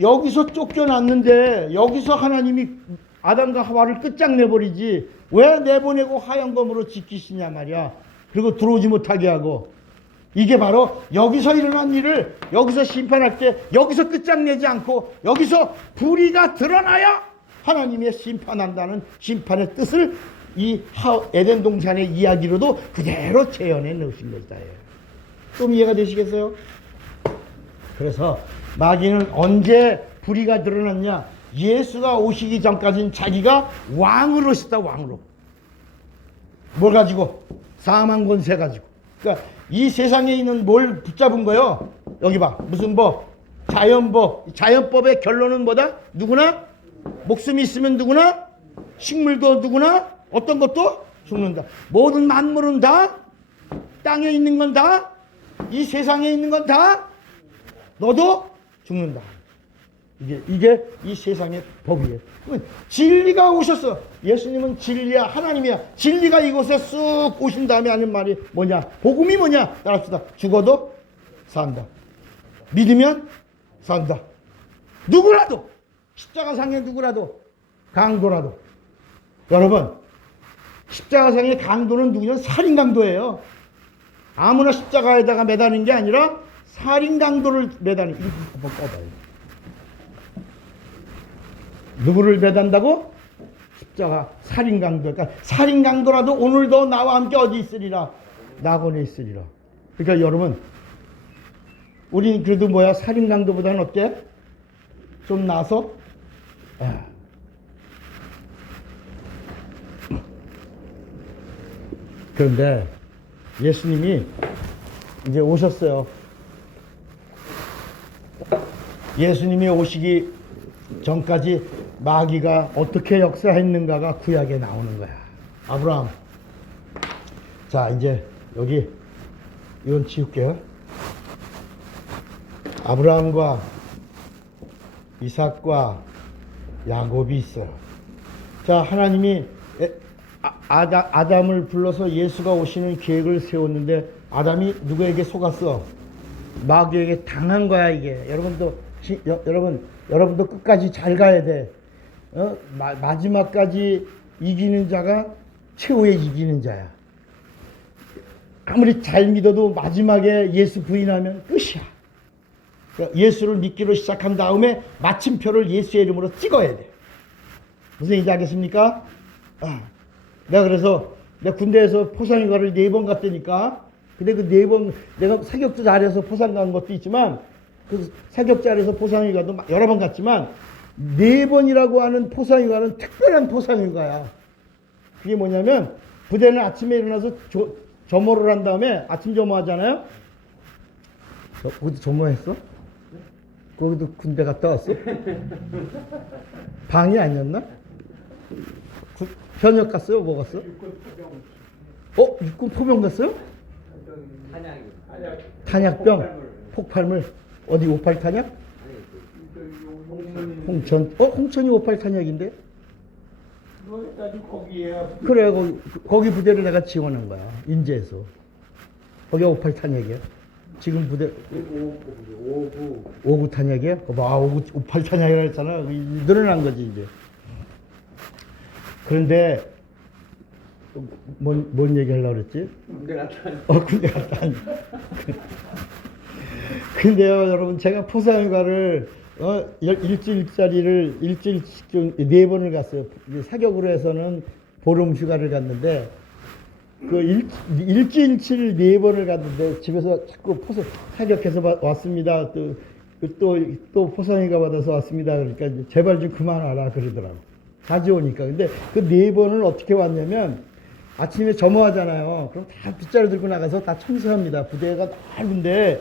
여기서 쫓겨났는데 여기서 하나님이 아담과 하와를 끝장내버리지 왜 내보내고 하얀 검으로 지키시냐 말이야. 그리고 들어오지 못하게 하고, 이게 바로 여기서 일어난 일을 여기서 심판할 때 여기서 끝장내지 않고 여기서 불의가 드러나야 하나님의 심판한다는 심판의 뜻을 이 에덴 동산의 이야기로도 그대로 재현해 넣으신 것이다. 좀 이해가 되시겠어요? 그래서 마귀는 언제 불의가 드러났냐? 예수가 오시기 전까지는 자기가 왕으로 있었다. 왕으로. 뭘 가지고? 사망 권세 가지고. 그러니까 이 세상에 있는 뭘 붙잡은 거요? 여기 봐. 무슨 법? 자연법. 자연법의 결론은 뭐다? 누구나 목숨이 있으면 누구나, 식물도 누구나, 어떤 것도 죽는다. 모든 만물은 다, 땅에 있는 건 다, 이 세상에 있는 건 다, 너도 죽는다. 이게 이 세상의 법이에요. 진리가 오셨어. 예수님은 진리야, 하나님이야. 진리가 이곳에 쑥 오신 다음에 하는 말이 뭐냐? 복음이 뭐냐? 따라합시다. 죽어도 산다. 믿으면 산다. 누구라도, 십자가상의 누구라도, 강도라도. 여러분, 십자가상의 강도는 누구냐? 살인강도예요. 아무나 십자가에다가 매다는 게 아니라 살인강도를 매다는, 이거 한번 꺼봐요. 누구를 매단다고? 십자가 살인강도. 그러니까 살인강도라도 오늘도 나와 함께 어디 있으리라? 낙원에 있으리라. 그러니까 여러분, 우린 그래도 뭐야? 살인강도보다는 어때? 좀 나서? 그런데 예수님이 이제 오셨어요. 예수님이 오시기 전까지 마귀가 어떻게 역사했는가가 구약에 나오는 거야. 아브라함. 자, 이제 여기 이건 지울게요. 아브라함과 이삭과 야곱이 있어요. 자, 하나님이 아담을 불러서 예수가 오시는 계획을 세웠는데 아담이 누구에게 속았어? 마귀에게 당한 거야, 이게. 여러분도 끝까지 잘 가야 돼. 마지막까지 이기는 자가 최후의 이기는 자야. 아무리 잘 믿어도 마지막에 예수 부인하면 끝이야. 그러니까 예수를 믿기로 시작한 다음에 마침표를 예수의 이름으로 찍어야 돼. 무슨 얘기인지 알겠습니까? 내가 그래서 내가 군대에서 포상휴가를 4번 갔다니까. 근데 그 4번 내가 사격도 잘해서 포상 간 것도 있지만 그 사격 잘해서 포상휴가도 여러 번 갔지만 4번이라고 하는 포상휴가는 특별한 포상휴가야. 그게 뭐냐면 부대는 아침에 일어나서 점호를 한 다음에 아침 점호하잖아요. 거기도 점호했어? 거기도 군대 갔다 왔어? 방이 아니었나? 현역 갔어요? 뭐 갔어? 육군 포병 갔어요? 탄약병, 폭발물. 어디 58 탄약? 홍천. 홍천이 58 탄약인데? 그래, 거기 부대를 내가 지원한 거야. 인제에서. 거기가 58 탄약이야. 지금 부대 59 탄약이야? 58 탄약이라 했잖아. 늘어난 거지 이제. 그런데 뭔 얘기 하려고 그랬지? 군대 갔다. 군대 갔다. 근데요, 여러분, 제가 포상휴가를 일주일짜리를 일주일 4번을 갔어요. 사격으로 해서는 보름 휴가를 갔는데 그 일주일치를 4번을 갔는데 집에서 자꾸 사격해서 왔습니다. 또 포상휴가 받아서 왔습니다. 그러니까 제발 좀 그만하라 그러더라고. 자주 오니까. 근데 그 4번을 어떻게 왔냐면 아침에 점호하잖아요. 그럼 다 빗자루 들고 나가서 다 청소합니다. 부대가 넓은데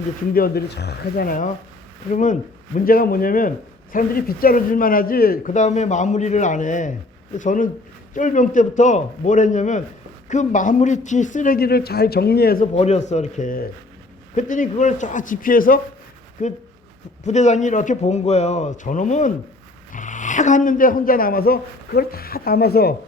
이제 중대원들이 쫙 하잖아요. 그러면 문제가 뭐냐면 사람들이 빗자루 질만 하지 그 다음에 마무리를 안 해. 저는 쫄병 때부터 뭘 했냐면 그 마무리 뒤 쓰레기를 잘 정리해서 버렸어, 이렇게. 그랬더니 그걸 쫙 지피해서 그 부대장이 이렇게 본 거예요. 저놈은 다 갔는데 혼자 남아서 그걸 다 담아서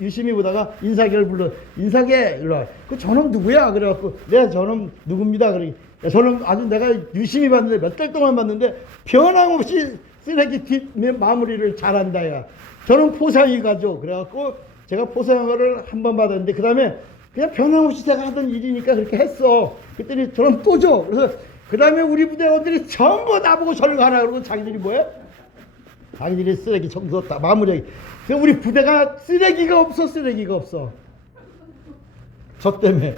유심히 보다가 인사계를 불러. 인사계 일로 와. 그 저놈 누구야? 그래갖고 내가 저놈 누굽니다. 그러니 저놈 아주 내가 유심히 봤는데 몇 달 동안 봤는데 변함없이 쓰레기 뒷 마무리를 잘한다. 야. 저놈 포상이 가죠. 그래갖고 제가 포상을 한 번 받았는데 그 다음에 그냥 변함없이 제가 하던 일이니까 그렇게 했어. 그랬더니 저놈 또 줘. 그래서 그 다음에 우리 부대원들이 전부 나보고 저를 가라 그러고 자기들이 뭐야? 자기들이 쓰레기 청소 다 마무리하기. 그래서 우리 부대가 쓰레기가 없어. 쓰레기가 없어. 저 때문에.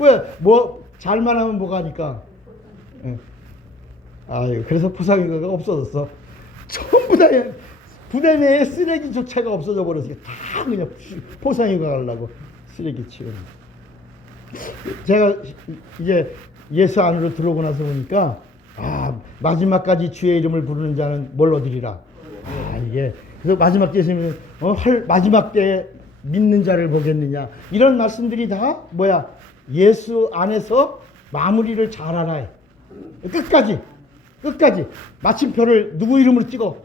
왜? 뭐 잘만 하면 뭐가 하니까. 예. 아유, 그래서 포상이가 없어졌어. 전부 다 부대 내에 쓰레기조차가 없어져 버려서 다 그냥 포상이가 가려고 쓰레기 치우는. 제가 이제 예수 안으로 들어오고 나서 보니까 마지막까지 주의 이름을 부르는 자는 뭘 얻으리라. 이게 그래서 마지막 때에 있으면 마지막 때에 믿는 자를 보겠느냐, 이런 말씀들이 다 뭐야? 예수 안에서 마무리를 잘하라. 끝까지 마침표를 누구 이름으로 찍어?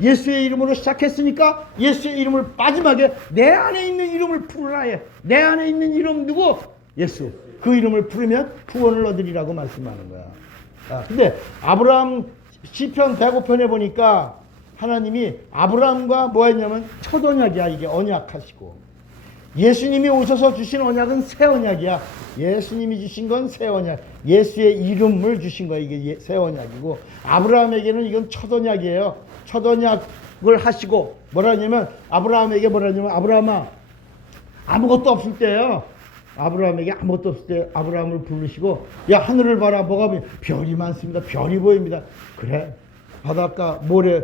예수의 이름으로 시작했으니까 예수의 이름을 마지막에 내 안에 있는 이름을 부르라 해. 내 안에 있는 이름 누구? 예수. 그 이름을 부르면 구원을 얻으리라고 말씀하는 거야. 근데 아브라함 시편 105편에 보니까 하나님이 아브라함과 뭐 했냐면 첫 언약이야. 이게 언약하시고, 예수님이 오셔서 주신 언약은 새 언약이야. 예수님이 주신 건 새 언약. 예수의 이름을 주신 거야. 이게 새 언약이고, 아브라함에게는 이건 첫 언약이에요. 첫 언약을 하시고 뭐라냐면 아브라함에게 뭐라냐면 아브라함아, 아무것도 없을 때요. 아브라함에게 아무것도 없을 때 아브라함을 부르시고, 야 하늘을 봐라. 뭐가 보이냐? 별이 많습니다. 별이 보입니다. 그래. 바닷가 모래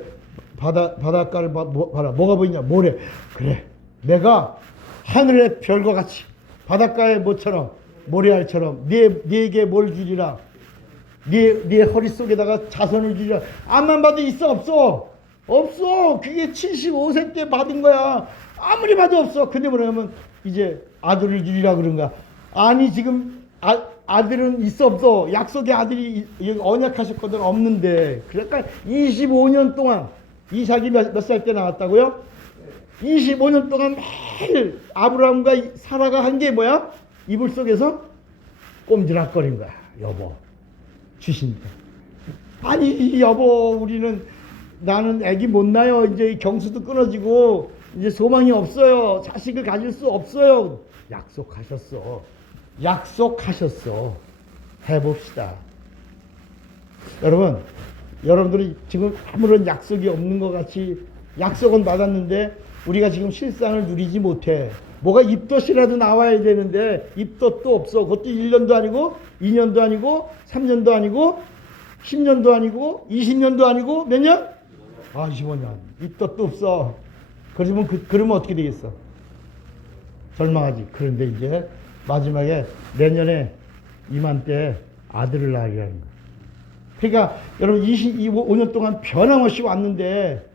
바닷가를 봐라. 뭐가 보이냐? 모래. 그래. 내가 하늘의 별과 같이 바닷가의 뭐처럼 모래알처럼 네게 뭘 주리라. 네 허리 속에다가 자손을 주리라. 암만 봐도 있어 없어? 없어. 그게 75세 때 받은 거야. 아무리 봐도 없어. 근데 뭐냐면 이제 아들을 주리라 그런가? 아니 지금 아들은 있어 없어? 약속의 아들이 언약하셨거든. 없는데. 그러니까 25년 동안 이삭이 몇 살 때 나왔다고요? 25년 동안 매일 아브라함과 사라가 한 게 뭐야? 이불 속에서 꼼지락거린 거야. 여보 주신다. 아니 여보, 나는 애기 못 낳아요. 이제 경수도 끊어지고 이제 소망이 없어요. 자식을 가질 수 없어요. 약속하셨어. 해봅시다. 여러분들이 지금 아무런 약속이 없는 것 같이, 약속은 받았는데 우리가 지금 실상을 누리지 못해. 뭐가 입덧이라도 나와야 되는데 입덧도 없어. 그것도 1년도 아니고 2년도 아니고 3년도 아니고 10년도 아니고 20년도 아니고 몇 년? 25년. 입덧도 없어. 그러면 어떻게 되겠어? 절망하지. 그런데 이제 마지막에 내년에 이맘때 아들을 낳으리라는 거야. 그러니까 여러분 25년 동안 변함없이 왔는데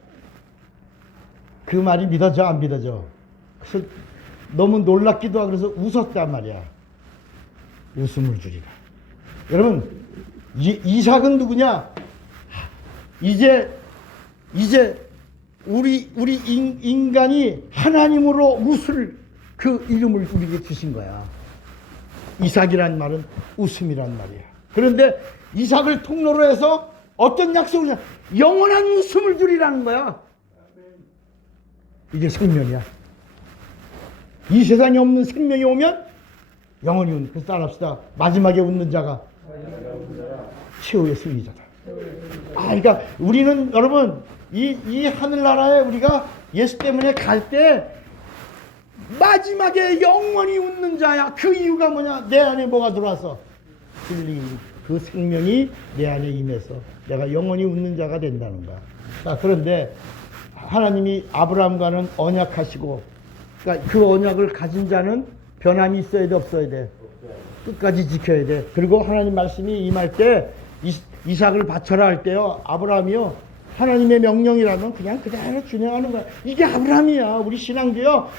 그 말이 믿어져 안 믿어져? 그래서 너무 놀랍기도 하고 그래서 웃었단 말이야. 웃음을 주리라. 여러분 이삭은 누구냐? 이제 우리 인간이 하나님으로 웃을 그 이름을 우리에게 주신 거야. 이삭이란 말은 웃음이란 말이야. 그런데 이삭을 통로로 해서 어떤 약속을 주냐? 영원한 웃음을 주리라는 거야. 이게 생명이야. 이 세상에 없는 생명이 오면 영원히 웃는. 그래서 따라합시다. 마지막에 웃는 자가 최후의 승리자다. 그러니까 우리는 여러분 이 하늘나라에 우리가 예수 때문에 갈 때 마지막에 영원히 웃는 자야. 그 이유가 뭐냐? 내 안에 뭐가 들어와서 진리, 그 생명이 내 안에 임해서 내가 영원히 웃는 자가 된다는 거야. 자, 그런데 하나님이 아브라함과는 언약하시고, 그러니까 그 언약을 가진 자는 변함이 있어야 돼 없어야 돼? 끝까지 지켜야 돼. 그리고 하나님 말씀이 임할 때 이삭을 바쳐라 할 때요, 아브라함이요, 하나님의 명령이라면 그냥 그대로 준행하는 거야. 이게 아브라함이야. 우리 신앙도요,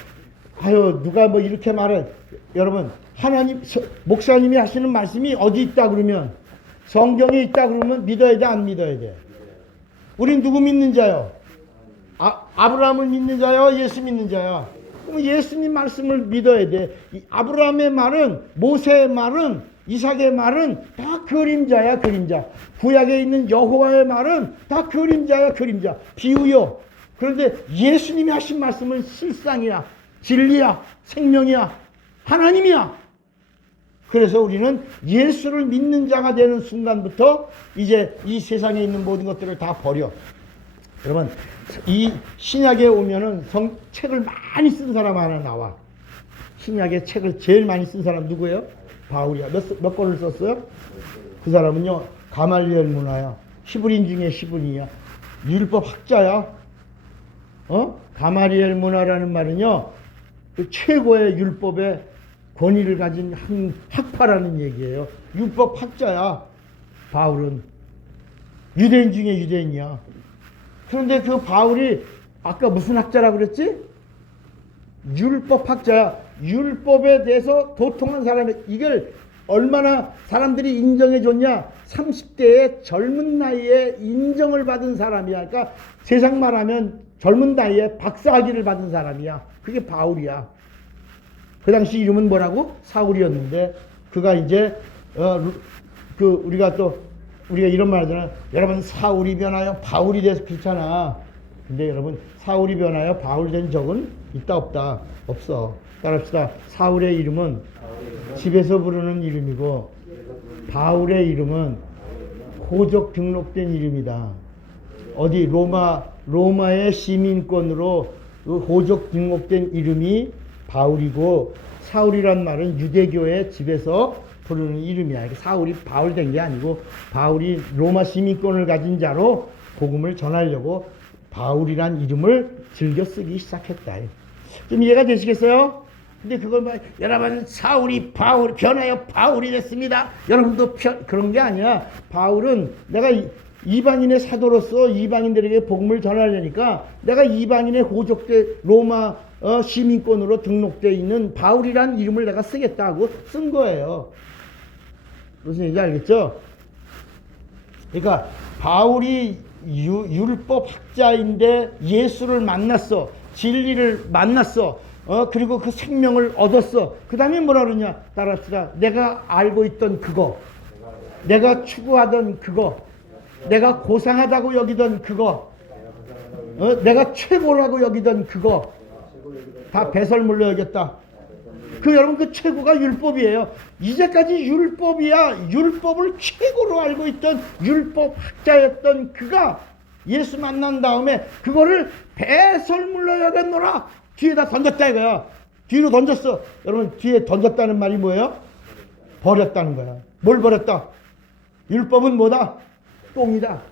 아유 누가 뭐 이렇게 말해. 여러분 하나님 목사님이 하시는 말씀이 어디 있다 그러면 성경에 있다 그러면 믿어야 돼 안 믿어야 돼? 우린 누구 믿는 자요? 아브라함을 믿는 자요? 예수 믿는 자요? 그럼 예수님 말씀을 믿어야 돼. 아브라함의 말은 모세의 말은 이삭의 말은 다 그림자야 그림자. 구약에 있는 여호와의 말은 다 그림자야 그림자. 비유요. 그런데 예수님이 하신 말씀은 실상이야. 진리야. 생명이야. 하나님이야. 그래서 우리는 예수를 믿는 자가 되는 순간부터 이제 이 세상에 있는 모든 것들을 다 버려. 여러분 이 신약에 오면은 책을 많이 쓴 사람 하나 나와. 신약에 책을 제일 많이 쓴 사람 누구예요? 바울이야. 몇 권을 썼어요? 그 사람은요 가말리엘 문화야. 히브리인 중에 히브리인이야. 율법 학자야. 가말리엘 문화라는 말은요 그 최고의 율법의 권위를 가진 한 학파라는 얘기예요. 율법 학자야. 바울은 유대인 중에 유대인이야. 그런데 그 바울이 아까 무슨 학자라 그랬지? 율법 학자야. 율법에 대해서 도통한 사람이 이걸 얼마나 사람들이 인정해 줬냐? 30대의 젊은 나이에 인정을 받은 사람이야. 그러니까 세상 말하면 젊은 나이에 박사학위를 받은 사람이야. 그게 바울이야. 그 당시 이름은 뭐라고? 사울이었는데 그가 이제 우리가 이런 말 하잖아. 여러분 사울이 변하여 바울이 돼서 그렇잖아. 근데 여러분 사울이 변하여 바울 된 적은 있다 없다? 없어. 따라합시다. 사울의 이름은 집에서 부르는 이름이고 바울의 이름은 호적 등록된 이름이다. 어디 로마의 시민권으로 그 호적 등록된 이름이 바울이고 사울이란 말은 유대교의 집에서 부르는 이름이야. 사울이 바울 된 게 아니고 바울이 로마 시민권을 가진 자로 복음을 전하려고 바울이란 이름을 즐겨 쓰기 시작했다. 좀 이해가 되시겠어요? 근데 그걸 여러분 사울이 바울 변하여 바울이 됐습니다. 여러분도 그런 게 아니야. 바울은 내가 이방인의 사도로서 이방인들에게 복음을 전하려니까 내가 이방인의 호적대 로마 시민권으로 등록되어 있는 바울이란 이름을 내가 쓰겠다고 쓴 거예요. 무슨 얘기인지 알겠죠? 그러니까 바울이 율법 학자인데 예수를 만났어. 진리를 만났어. 그리고 그 생명을 얻었어. 그 다음에 뭐라 그러냐? 따라합시다. 내가 알고 있던 그거, 내가 추구하던 그거, 내가 고상하다고 여기던 그거, 내가 최고라고 여기던 그거 다 배설물로 여겼다. 여러분 그 최고가 율법이에요. 이제까지 율법이야. 율법을 최고로 알고 있던 율법 학자였던 그가 예수 만난 다음에 그거를 배설물로 여겼노라. 뒤에다 던졌다 이거야. 뒤로 던졌어. 여러분 뒤에 던졌다는 말이 뭐예요? 버렸다는 거야. 뭘 버렸다? 율법은 뭐다? 똥이다.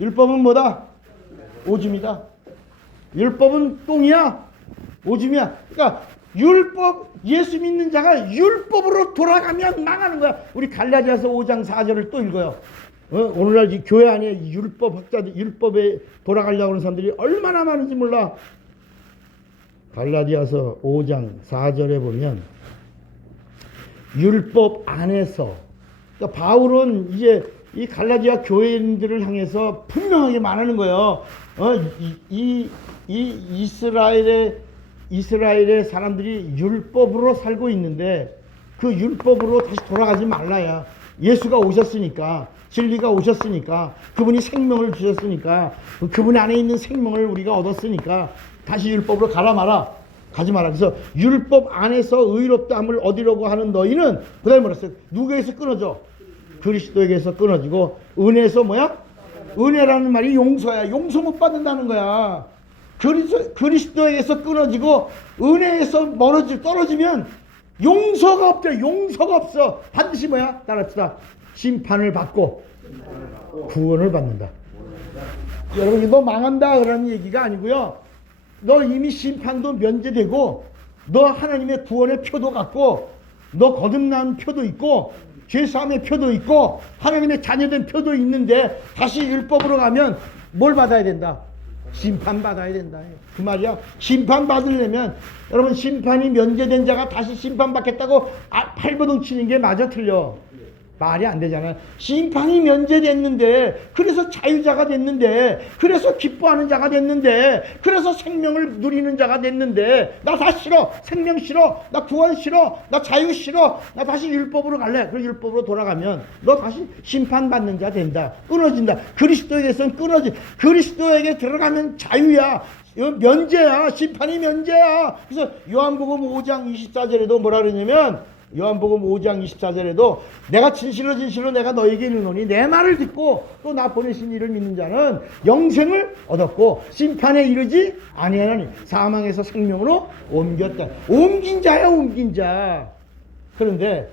율법은 뭐다? 오줌이다. 율법은 똥이야. 오줌이야. 그러니까 율법 예수 믿는 자가 율법으로 돌아가면 망하는 거야. 우리 갈라디아서 5장 4절을 또 읽어요. 오늘날 이 교회 안에 율법 학자들 율법에 돌아가려고 하는 사람들이 얼마나 많은지 몰라. 갈라디아서 5장 4절에 보면 율법 안에서 그러니까 바울은 이제 이 갈라디아 교회인들을 향해서 분명하게 말하는 거예요. 이 이스라엘의 사람들이 율법으로 살고 있는데 그 율법으로 다시 돌아가지 말라야. 예수가 오셨으니까, 진리가 오셨으니까, 그분이 생명을 주셨으니까, 그분 안에 있는 생명을 우리가 얻었으니까 다시 율법으로 가라 마라. 가지 마라. 그래서 율법 안에서 의롭다함을 얻으려고 하는 너희는 그 다음에 뭐랬어요? 누구에게서 끊어져? 그리스도에게서 끊어지고 은혜에서 뭐야? 은혜라는 말이 용서야. 용서 못 받는다는 거야. 그리스도에게서 끊어지고 은혜에서 떨어지면 용서가 없대. 용서가 없어. 반드시 뭐야? 따라합시다. 심판을 받고 구원을 받는다. 여러분 너 망한다 그러는 얘기가 아니고요. 너 이미 심판도 면제되고 너 하나님의 구원의 표도 갖고 너 거듭난 표도 있고 죄사함의 표도 있고 하나님의 자녀된 표도 있는데 다시 율법으로 가면 뭘 받아야 된다? 심판받아야 된다. 그 말이야. 심판받으려면 여러분 심판이 면제된 자가 다시 심판받겠다고 팔버둥 치는 게 맞아 틀려? 말이 안 되잖아. 심판이 면제됐는데, 그래서 자유자가 됐는데, 그래서 기뻐하는 자가 됐는데, 그래서 생명을 누리는 자가 됐는데, 나 다 싫어. 생명 싫어. 나 구원 싫어. 나 자유 싫어. 나 다시 율법으로 갈래. 그 율법으로 돌아가면 너 다시 심판받는 자 된다. 끊어진다. 그리스도에 대해서는 끊어진. 그리스도에게 들어가면 자유야. 면제야. 심판이 면제야. 그래서 요한복음 5장 24절에도 뭐라 그러냐면, 요한복음 5장 24절에도 내가 진실로 내가 너에게 이르노니 내 말을 듣고 또 나 보내신 이를 믿는 자는 영생을 얻었고 심판에 이르지 아니하나니 사망에서 생명으로 옮겼다. 옮긴 자야, 옮긴 자. 그런데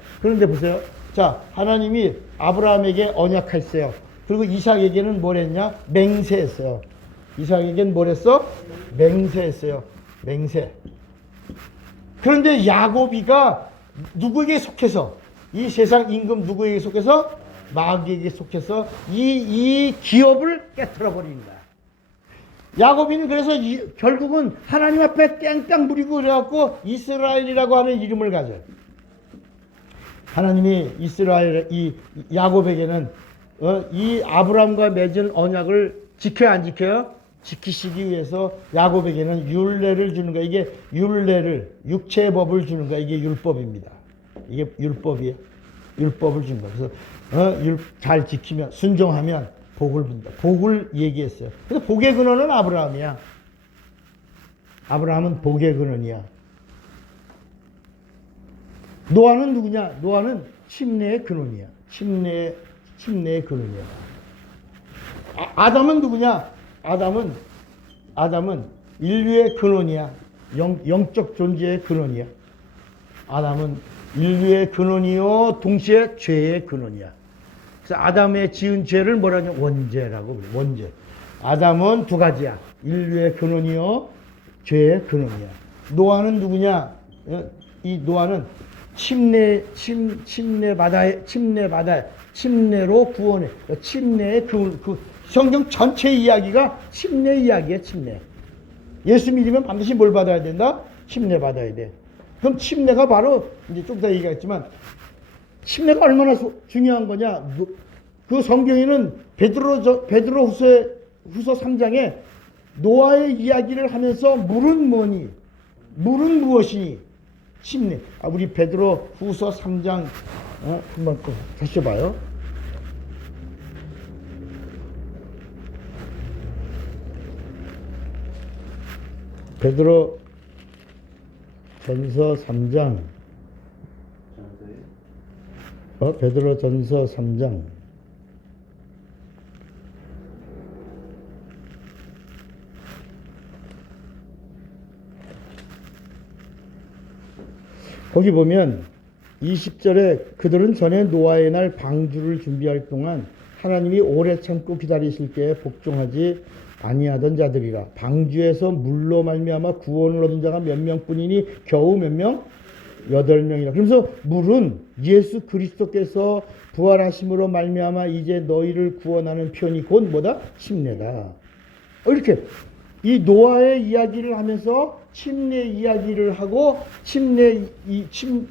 보세요. 자, 하나님이 아브라함에게 언약했어요. 그리고 이삭에게는 뭘 했냐? 맹세했어요. 이삭에게는 뭘 했어? 맹세했어요. 맹세. 그런데 야곱이가 누구에게 속해서, 이 세상 임금 누구에게 속해서? 마귀에게 속해서 이 기업을 깨트려 버리는 거야. 야곱이는 그래서 결국은 하나님 앞에 땡땅 부리고 그래갖고 이스라엘이라고 하는 이름을 가져요. 하나님이 이 야곱에게는 이 아브라함과 맺은 언약을 지켜야 안 지켜요? 지키시기 위해서 야곱에게는 율례를 주는 거야. 이게 율례를, 육체의 법을 주는 거야. 이게 율법입니다. 이게 율법이에요. 율법을 주는 거야. 그래서 잘 지키면, 순종하면 복을 본다. 복을 얘기했어요. 그래서 복의 근원은 아브라함이야. 아브라함은 복의 근원이야. 노아는 누구냐? 노아는 침례의 근원이야. 침례의 근원이야. 아담은 누구냐? 아담은 인류의 근원이야. 영적 존재의 근원이야. 아담은 인류의 근원이요, 동시에 죄의 근원이야. 그래서 아담의 지은 죄를 뭐라 하냐? 원죄라고 그래. 원죄. 아담은 두 가지야. 인류의 근원이요, 죄의 근원이야. 노아는 누구냐? 이 노아는 침례로 구원해. 침례의 성경 전체 이야기가 침례 이야기야, 침례. 예수 믿으면 반드시 뭘 받아야 된다? 침례 받아야 돼. 그럼 침례가 바로, 이제 좀 더 얘기했지만, 침례가 얼마나 중요한 거냐? 그 성경에는 베드로 후서 3장에 노아의 이야기를 하면서 물은 뭐니? 물은 무엇이니? 침례. 우리 베드로 후서 3장, 한번 또 다시 봐요. 베드로 전서 3장. 베드로 전서 3장. 거기 보면 20절에 그들은 전에 노아의 날 방주를 준비할 동안 하나님이 오래 참고 기다리실 때에 복종하지 아니하던 자들이라. 방주에서 물로 말미암아 구원을 얻은 자가 몇 명뿐이니 겨우 몇 명? 8명이라. 그래서 물은 예수 그리스도께서 부활하심으로 말미암아 이제 너희를 구원하는 편이 곧 뭐다? 침례다. 이렇게 이 노아의 이야기를 하면서 침례 이야기를 하고,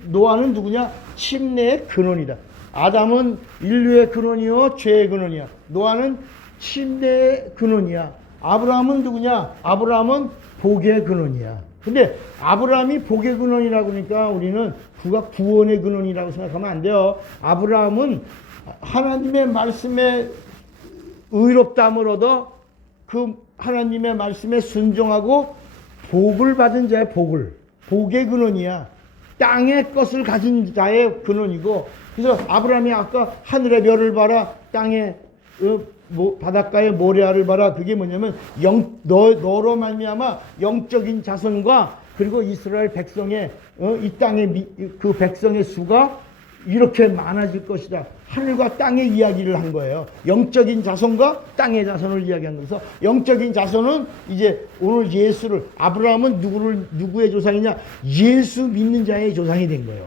노아는 누구냐? 침례의 근원이다. 아담은 인류의 근원이요, 죄의 근원이야. 노아는 침례의 근원이야. 아브라함은 누구냐? 아브라함은 복의 근원이야. 근데 아브라함이 복의 근원이라고 그러니까 우리는 그가 구원의 근원이라고 생각하면 안 돼요. 아브라함은 하나님의 말씀에 의롭다함을 얻어 그 하나님의 말씀에 순종하고 복을 받은 자의 복의 근원이야. 땅의 것을 가진 자의 근원이고, 그래서 아브라함이 아까 하늘의 별을 봐라, 땅의 바닷가의 모래알을 봐라. 그게 뭐냐면 너로 말미암아 영적인 자손과 그리고 이스라엘 백성의 이 땅의 그 백성의 수가 이렇게 많아질 것이다. 하늘과 땅의 이야기를 한 거예요. 영적인 자손과 땅의 자손을 이야기한 거서, 영적인 자손은 이제 오늘 예수를, 아브라함은 누구의 조상이냐? 예수 믿는 자의 조상이 된 거예요.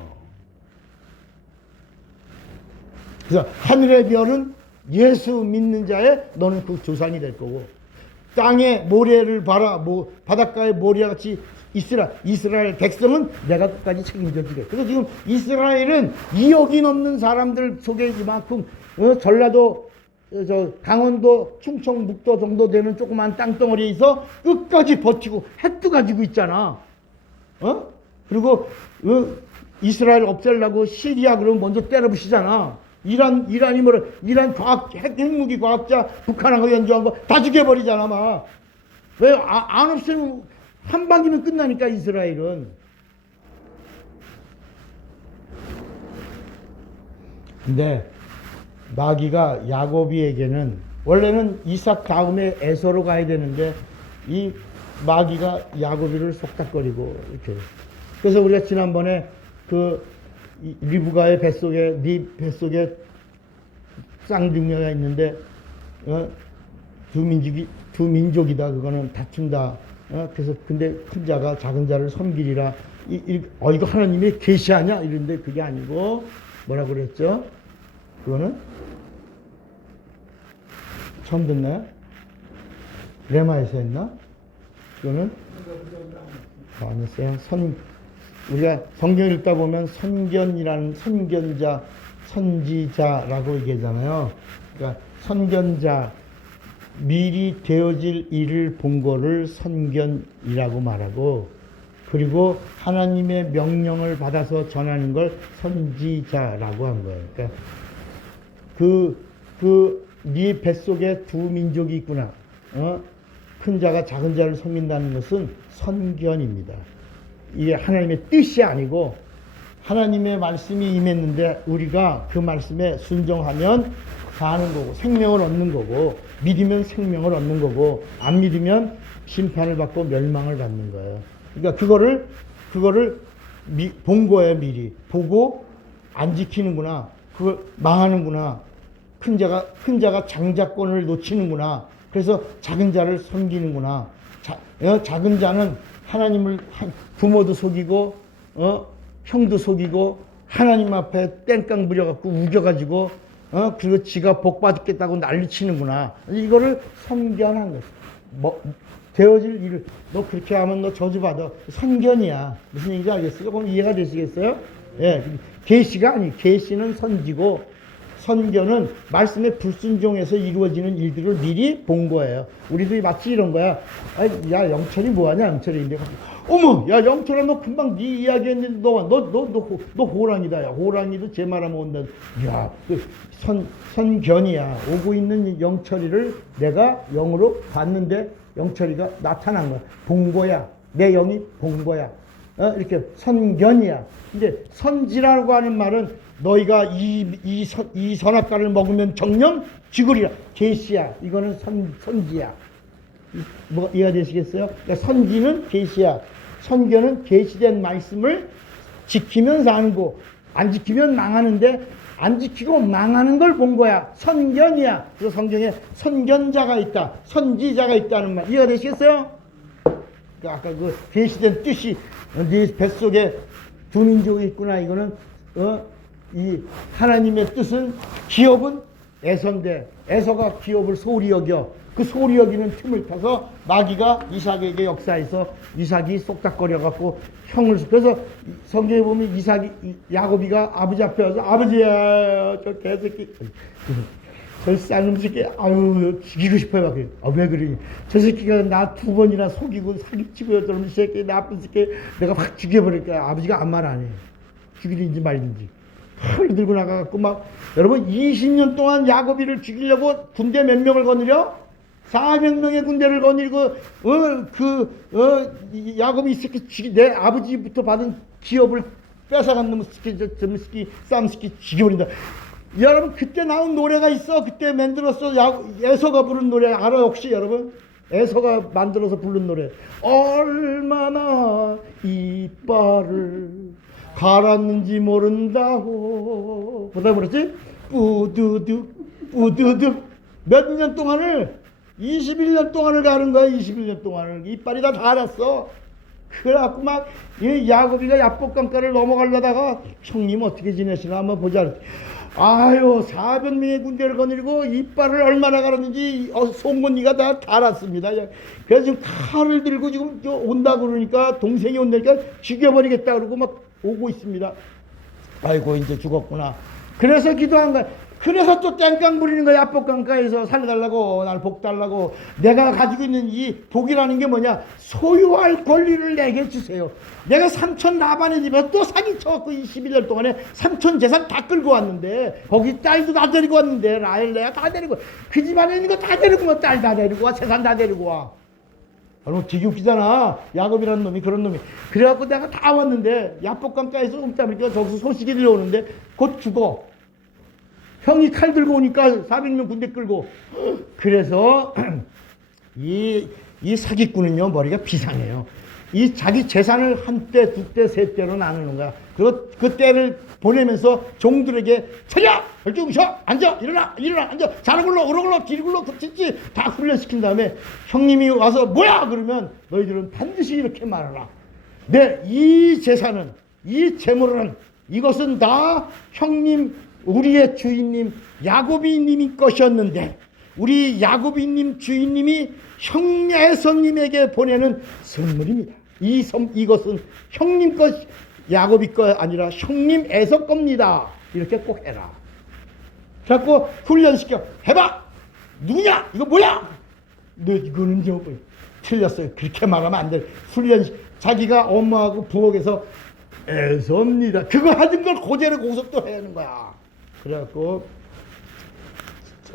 그래서 하늘의 별은 예수 믿는 자의 너는 그 조상이 될 거고, 땅에 모래를 봐라. 바닷가에 모래같이 이스라엘 백성은 내가 끝까지 책임져 주게. 그래서 지금 이스라엘은 2억이 넘는 사람들 속에 이만큼 전라도 강원도 충청북도 정도 되는 조그만 땅덩어리에서 끝까지 버티고 핵도 가지고 있잖아. 그리고 이스라엘 없애려고 시리아 그러면 먼저 때려부시잖아. 이란이 뭐라, 이란 핵무기 과학자 북한하고 연주한 거 다 죽여버리잖아, 막. 왜, 안 없으면 한 방이면 끝나니까, 이스라엘은. 근데, 마귀가 야곱이에게는, 원래는 이삭 다음에 에서로 가야 되는데, 이 마귀가 야곱이를 속닥거리고, 이렇게. 그래서 우리가 지난번에 리브가의 뱃속에, 네 뱃속에 쌍둥이가 있는데, 두 민족이다. 그거는 다툰다. 그래서 근데 큰 자가 작은 자를 섬기리라. 이거 하나님의 계시하냐? 이런데 그게 아니고 뭐라고 그랬죠? 그거는 처음 듣나요? 레마에서 했나? 그거는 안 했어요. 우리가 성경 읽다 보면 선견이라는 선견자, 선지자라고 얘기하잖아요. 그러니까 선견자, 미리 되어질 일을 본 거를 선견이라고 말하고, 그리고 하나님의 명령을 받아서 전하는 걸 선지자라고 한 거예요. 그러니까 네 뱃속에 두 민족이 있구나. 큰 자가 작은 자를 섬긴다는 것은 선견입니다. 이게 하나님의 뜻이 아니고 하나님의 말씀이 임했는데 우리가 그 말씀에 순종하면 사는 거고, 생명을 얻는 거고, 믿으면 생명을 얻는 거고, 안 믿으면 심판을 받고 멸망을 받는 거예요. 그러니까 그거를 본 거예요. 미리 보고 안 지키는구나, 그걸 망하는구나, 큰 자가 장자권을 놓치는구나, 그래서 작은 자를 섬기는구나. 작은 자는 하나님을, 부모도 속이고 형도 속이고 하나님 앞에 땡깡 부려갖고 우겨가지고 그리고 지가 복 받겠다고 난리치는구나. 이거를 선견한 거죠. 되어질 일을, 너 그렇게 하면 너 저주받아. 선견이야. 무슨 얘기인지 알겠어요? 그럼 이해가 되시겠어요? 예, 계시가 아니, 계시는 선지고 선견은 말씀에 불순종해서 이루어지는 일들을 미리 본 거예요. 우리도 마치 이런 거야. 야, 영철이 뭐하냐, 영철이. 어머, 야, 영철아, 너 금방 네 이야기했는데 너 호랑이다. 야, 호랑이도 제 말하면 온다. 야, 선견이야. 오고 있는 영철이를 내가 영으로 봤는데 영철이가 나타난 거야. 본 거야. 내 영이 본 거야. 이렇게 선견이야. 근데 선지라고 하는 말은 너희가 이 선악과를 먹으면 정령 죽으리라. 계시야. 이거는 선지야. 뭐 이해가 되시겠어요? 그러니까 선지는 계시야. 선견은 계시된 말씀을 지키면 사는 거, 안 지키면 망하는데 안 지키고 망하는 걸 본 거야. 선견이야. 그래서 성경에 선견자가 있다, 선지자가 있다는 말 이해가 되시겠어요? 아까 그 계시된 뜻이 네 뱃속에 두 민족이 있구나. 이거는 이 하나님의 뜻은, 기업은 에서인데 에서가 기업을 소홀히 여겨. 그 소홀히 여기는 틈을 타서 마귀가 이삭에게 역사해서 이삭이 쏙닥거려갖고 형을, 그래서 성경에 보면 야곱이가 아버지 앞에 와서, 아버지야, 저 개새끼, 저 쌍놈 새끼, 아유, 죽이고 싶어요. 왜 그러니? 저 새끼가 나 2번이나 속이고 사기치고, 저놈 새끼, 나쁜 새끼, 내가 확 죽여버릴 거야. 아버지가 아무 말 안 해. 죽이든지 말든지. 칼 들고 나가갖고 막, 여러분 20년 동안 야곱이를 죽이려고 군대 몇 명을 거느려? 400명의 군대를 거느리고 야곱이 이 새끼 내 아버지부터 받은 기업을 뺏어간 놈의 새끼 쌈새끼 죽여버린다. 여러분 그때 나온 노래가 있어. 그때 만들었어. 에서가 부른 노래 알아 혹시 여러분? 에서가 만들어서 부른 노래. 얼마나 이빨을 갈았는지 모른다고. 보다 그랬지? 뿌두둑 몇 년 동안을, 21년 동안을 가는 거야. 21년 동안을 이빨이 다 닳았어. 그래갖고 막 야곱이가 야복강가를 넘어가려다가 형님 어떻게 지내시나 한번 보자. 아유 400명의 군대를 거느리고 이빨을 얼마나 갈았는지 송곳니가 다 달았습니다. 그래서 지금 칼을 들고 지금 온다 그러니까 동생이 온다니까 죽여버리겠다 그러고 막 오고 있습니다. 아이고 이제 죽었구나. 그래서 기도한 거야. 그래서 또 땡깡 부리는 거야. 압복강가에서 살려달라고, 날 복 달라고. 내가 가지고 있는 이 복이라는 게 뭐냐, 소유할 권리를 내게 주세요. 내가 삼촌 라반의 집에서 또 사기쳐갖고 21년 동안에 삼촌 재산 다 끌고 왔는데, 거기 딸도 다 데리고 왔는데, 라헬 내가 다 데리고, 그 집안에 있는 거 다 데리고 와. 딸 다 데리고 와, 재산 다 데리고 와. 여러분 되게 웃기잖아. 야곱이라는 놈이, 그런 놈이. 그래갖고 내가 다 왔는데 야복강가에서 옴짜니까 저기서 소식이 들려오는데 곧 죽어. 형이 칼 들고 오니까 400명 군대 끌고. 그래서 이 사기꾼은요 머리가 비상해요. 이 자기 재산을 한 때, 두 때, 세 때로 나누는 거야. 그리고 그 때를 보내면서 종들에게 차려! 결정 쉬어! 앉아! 일어나! 앉아! 자는 걸로, 오는 걸로, 뒤로 걸로, 그치지 다 훈련시킨 다음에 형님이 와서 뭐야! 그러면 너희들은 반드시 이렇게 말하라. 이 재산은, 이 재물은, 이것은 다 형님, 우리의 주인님 야곱이님이 것이었는데 우리 야곱이님 주인님이 형 에서님에게 보내는 선물입니다. 이것은 형님 것, 야곱이 거 아니라 형님 에서 겁니다. 이렇게 꼭 해라. 자꾸 훈련시켜. 해봐. 누구냐? 이거 뭐야? 너 이거는 좀 틀렸어요. 그렇게 말하면 안 돼. 자기가 엄마하고 부엌에서 에서입니다. 그거 하던 걸 그대로 거기서 또 해야 하는 거야. 그래갖고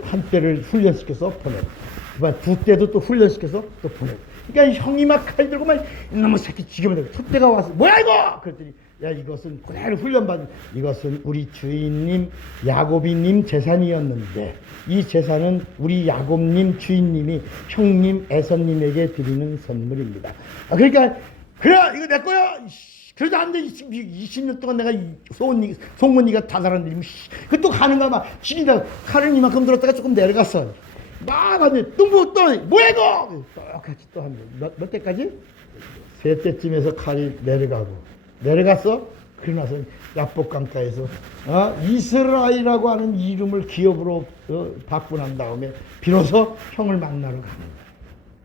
한때를 훈련시켜서 보내고 두 때도 또 훈련시켜서 또 보내고. 그러니까 형이 막 칼 들고 막 이놈의 새끼 죽이면 첫때가 와서 뭐야 이거! 그랬더니 야 이것은 그대로 훈련받은, 이것은 우리 주인님 야곱이님 재산이었는데 이 재산은 우리 야곱님 주인님이 형님 에서님에게 드리는 선물입니다. 그러니까 그래 이거 내 거야. 그래도 안 돼. 20년 동안 내가 송곳니가 다 살았는데 그 또 가는 거야. 막 죽인다. 칼을 이만큼 들었다가 조금 내려갔어. 막 하는데 또 뭐야 이거! 똑같이 또 합니다. 몇 때까지? 세 때쯤에서 칼이 내려갔어. 그러고 나서 야복강가에서 이스라엘이라고 하는 이름을 기업으로 받고 난 다음에 비로소 형을 만나러 가는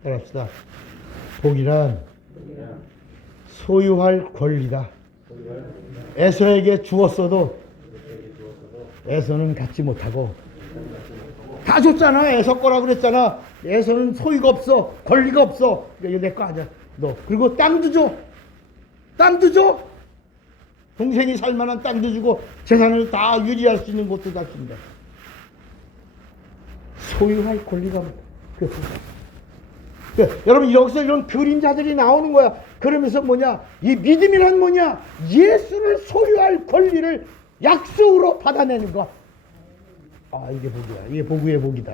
거야. 알았다. 복이란 소유할 권리다. 에서에게 주었어도 에서는 갖지 못하고, 다 줬잖아. 에서 거라 그랬잖아. 에서는 소유가 없어, 권리가 없어. 이거 내 거 아니야. 너 그리고 땅도 줘. 동생이 살만한 땅도 주고 재산을 다 유리할 수 있는 것도 다 준다. 소유할 권리가 없다. 여러분 여기서 이런 그림자들이 나오는 거야. 그러면서 뭐냐, 이 믿음이란 뭐냐, 예수를 소유할 권리를 약속으로 받아내는 거. 이게 복이야. 이게 복의 복이다.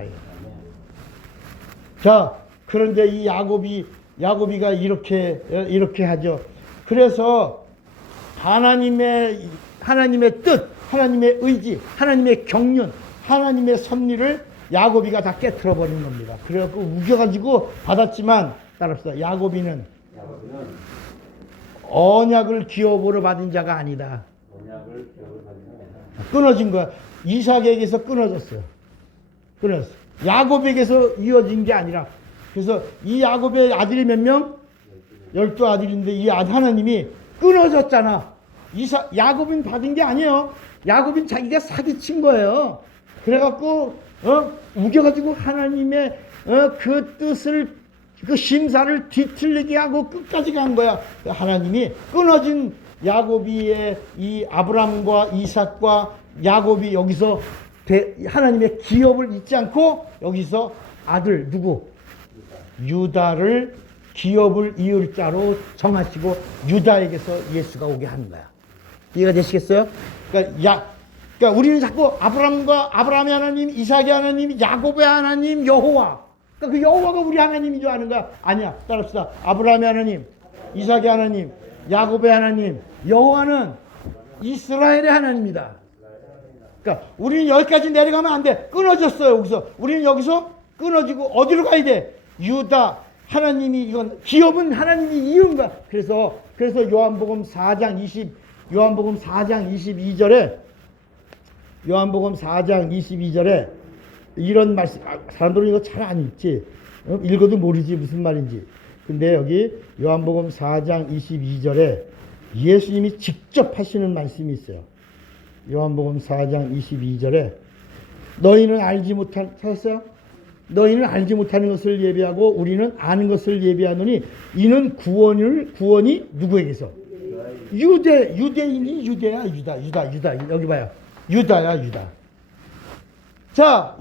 자, 그런데 이 야곱이가 이렇게 하죠. 그래서 하나님의 뜻, 하나님의 의지, 하나님의 경륜, 하나님의 섭리를 야곱이가 다 깨트려 버린 겁니다. 그래갖고 우겨가지고 받았지만, 따라합시다. 야곱이는 언약을 기업으로 받은 자가 아니다. 끊어진 거야. 이삭에게서 끊어졌어요. 끊어졌어. 야곱에게서 이어진 게 아니라. 그래서 이 야곱의 아들이 몇 명? 12아들인데 이 하나님이 끊어졌잖아. 야곱은 받은 게 아니에요. 야곱은 자기가 사기친 거예요. 그래갖고 우겨가지고 하나님의 그 뜻을, 그 심사를 뒤틀리게 하고 끝까지 간 거야. 하나님이 끊어진 야곱이의 이 아브람과 이삭과 야곱이 여기서 하나님의 기업을 잊지 않고 여기서 아들 누구? 유다를 기업을 이을 자로 정하시고 유다에게서 예수가 오게 하는 거야. 이해가 되시겠어요? 그러니까 우리는 자꾸 아브라함의 하나님, 이삭의 하나님, 야곱의 하나님, 여호와. 그러니까 그 여호와가 우리 하나님인 줄 아는 거야. 아니야. 따라합시다. 아브라함의 하나님, 이삭의 하나님, 야곱의 하나님, 여호와는 이스라엘의 하나님이다. 그러니까 우리는 여기까지 내려가면 안 돼. 끊어졌어요. 여기서. 우리는 여기서 끊어지고 어디로 가야 돼? 유다. 하나님이, 이건 기업은 하나님이 이은 거야. 그래서 요한복음 4장 22절에 요한복음 4장 22절에 이런 말씀, 사람들은 이거 잘 안 읽지. 읽어도 모르지 무슨 말인지. 근데 여기 요한복음 4장 22절에 예수님이 직접 하시는 말씀이 있어요. 요한복음 4장 22절에 너희는 알지 못한, 찾았어요? 너희는 알지 못하는 것을 예비하고 우리는 아는 것을 예비하노니 이는 구원이 누구에게서? 유대인이 유대야, 유다. 여기 봐요. 유다야, 유다. 자,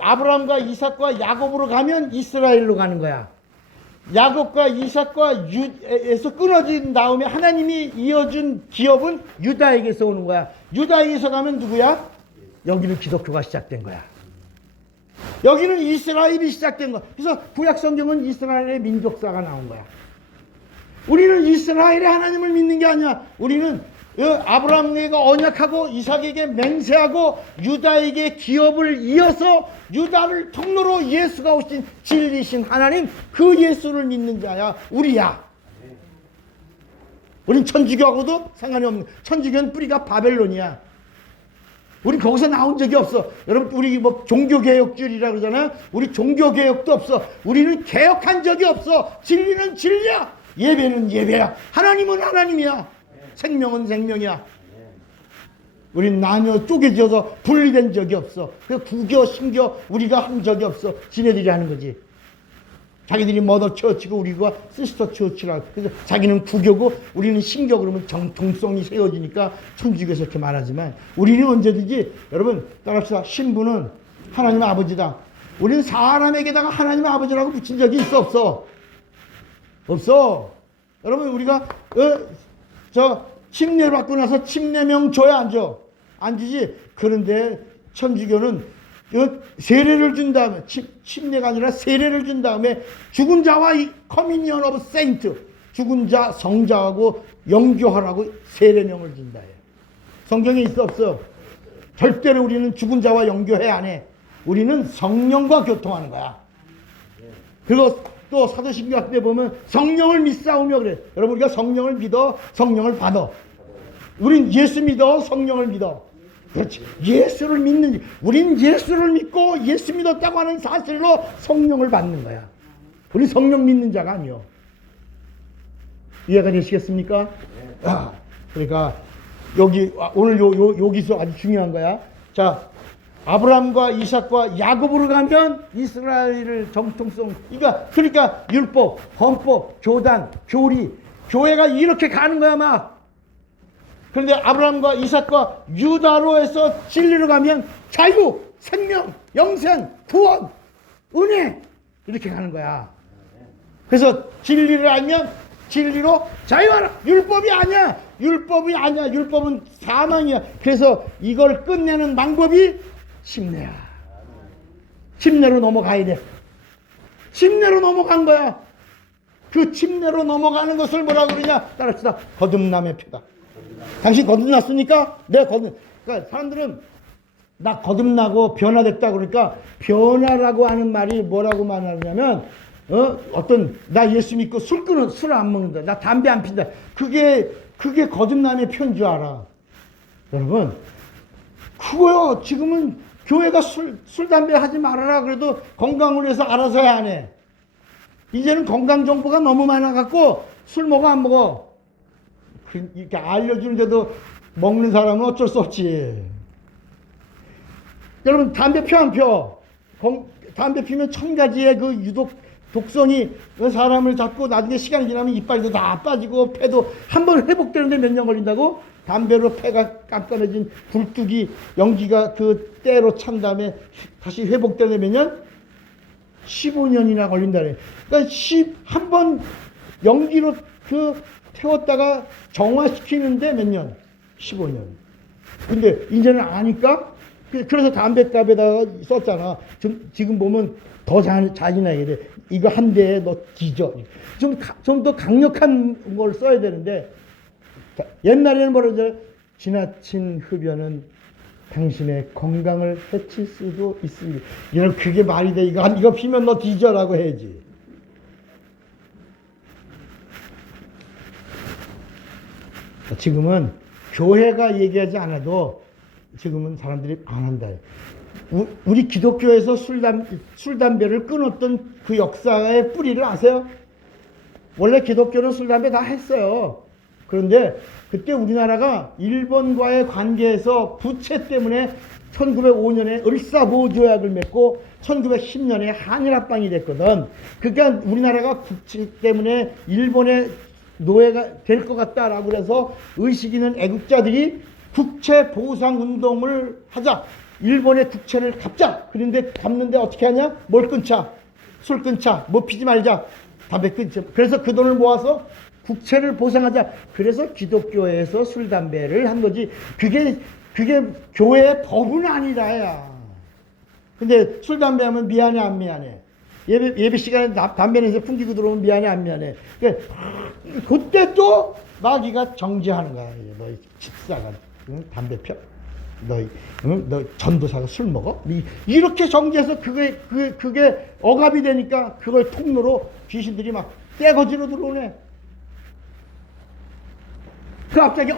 아브라함과 이삭과 야곱으로 가면 이스라엘로 가는 거야. 야곱과 이삭과 에서 끊어진 다음에 하나님이 이어준 기업은 유다에게서 오는 거야. 유다에게서 가면 누구야? 여기는 기독교가 시작된 거야. 여기는 이스라엘이 시작된 거야. 그래서 구약 성경은 이스라엘의 민족사가 나온 거야. 우리는 이스라엘의 하나님을 믿는 게 아니야. 우리는 아브라함에게 언약하고 이삭에게 맹세하고 유다에게 기업을 이어서 유다를 통로로 예수가 오신 진리신 하나님, 그 예수를 믿는 자야. 우리야. 우린 천주교하고도 상관이 없는, 천주교는 뿌리가 바벨론이야. 우리 거기서 나온 적이 없어. 여러분, 우리 뭐 종교개혁주의라 그러잖아요. 우리 종교개혁도 없어. 우리는 개혁한 적이 없어. 진리는 진리야. 예배는 예배야. 하나님은 하나님이야. 생명은 생명이야. 우린 나뉘어 쪼개져서 분리된 적이 없어. 그 구교, 신교 우리가 한 적이 없어. 지네들이 하는 거지. 자기들이 머더 처치고 우리가 시스터 처치라. 그래서 자기는 구교고 우리는 신교. 그러면 정통성이 세워지니까 천주교에서 이렇게 말하지만 우리는 언제든지, 여러분 따라합시다. 신부는 하나님의 아버지다. 우리는 사람에게다가 하나님의 아버지라고 붙인 적이 있어, 없어? 없어. 여러분, 우리가 침례를 받고 나서 침례명 줘야 안 줘? 안 주지. 그런데 천주교는 세례를 준 다음에, 침례가 아니라 세례를 준 다음에 죽은 자와 커미니언 오브 세인트, 죽은 자 성자하고 영교하라고 세례명을 준다. 성경에 있어, 없어? 절대로 우리는 죽은 자와 영교해 안 해. 우리는 성령과 교통하는 거야. 그리고 또 사도신경 같은 데 보면 성령을 믿사오며 그래. 여러분, 우리가 성령을 믿어, 성령을 받아. 우린 예수 믿어, 성령을 믿어. 그렇지. 예수를 믿는, 우린 예수를 믿고 예수 믿었다고 하는 사실로 성령을 받는 거야. 우리 성령 믿는 자가 아니요. 이해가 되시겠습니까? 그러니까 여기 오늘 여기서 아주 중요한 거야. 자, 아브라함과 이삭과 야곱으로 가면 이스라엘을 정통성, 그러니까 율법, 헌법, 교단, 교리, 교회가 이렇게 가는 거야 막. 그런데 아브라함과 이삭과 유다로 해서 진리로 가면 자유, 생명, 영생, 구원, 은혜, 이렇게 가는 거야. 그래서 진리를 알면 진리로 자유하라. 율법이 아니야. 율법은 사망이야. 그래서 이걸 끝내는 방법이 침례야. 침례로 넘어가야 돼. 침례로 넘어간 거야. 그 침례로 넘어가는 것을 뭐라고 그러냐? 따라합시다. 거듭남의 표다. 당신 거듭났습니까? 네, 그러니까 사람들은 나 거듭나고 변화됐다 그러니까, 변화라고 하는 말이 뭐라고 말하냐면, 나 예수 믿고 술 안 먹는다. 나 담배 안 핀다. 그게 거듭남의 표인 줄 알아. 여러분, 그거요. 지금은 교회가 술, 담배 하지 말아라 그래도 건강을 위해서 알아서 안 해. 이제는 건강 정보가 너무 많아갖고 술 먹어 안 먹어. 이렇게 알려주는데도 먹는 사람은 어쩔 수 없지. 여러분, 담배 펴 안 펴? 담배 피면 1000가지의 그 유독 독성이 사람을 잡고 나중에 시간이 지나면 이빨도 다 빠지고 폐도 한번 회복되는데 몇 년 걸린다고? 담배로 폐가 깜깜해진 굴뚝이 연기가 그 때로 찬 다음에 다시 회복되는데 몇 년? 15년이나 걸린다네. 그러니까 한번 연기로 태웠다가 정화시키는데 몇 년? 15년. 근데 이제는 아니까? 그래서 담배값에다가 썼잖아. 지금 보면 더 잔인하게 돼. 이거 한 대에 너 뒤져. 좀 더 강력한 걸 써야 되는데, 옛날에는 뭐라 그러죠? 지나친 흡연은 당신의 건강을 해칠 수도 있습니다. 이런 그게 말이 돼. 이거 피면 너 뒤져라고 해야지. 지금은 교회가 얘기하지 않아도 지금은 사람들이 안 한다. 우리 기독교에서 술, 담배를 끊었던 그 역사의 뿌리를 아세요? 원래 기독교는 술, 담배 다 했어요. 그런데 그때 우리나라가 일본과의 관계에서 부채 때문에 1905년에 을사보조약을 맺고 1910년에 한일합방이 됐거든. 그러니까 우리나라가 부채 때문에 일본의 노예가 될 것 같다라고 그래서 의식 있는 애국자들이 국채 보상 운동을 하자. 일본의 국채를 갚자. 그런데 갚는데 어떻게 하냐? 뭘 끊자? 술 끊자. 뭐 피지 말자. 담배 끊자. 그래서 그 돈을 모아서 국채를 보상하자. 그래서 기독교에서 술, 담배를 한 거지. 그게 교회의 법은 아니라야. 근데 술, 담배 하면 미안해, 안 미안해? 예배 시간에 담배 내서 풍기고 들어오면 미안해, 안 미안해? 그러니까 그때 또 마귀가 정죄하는 거야. 너 집사가 담배 펴? 너 전도사가 술 먹어? 이렇게 정죄해서 그게 억압이 되니까 그걸 통로로 귀신들이 막 떼거지로 들어오네. 그 갑자기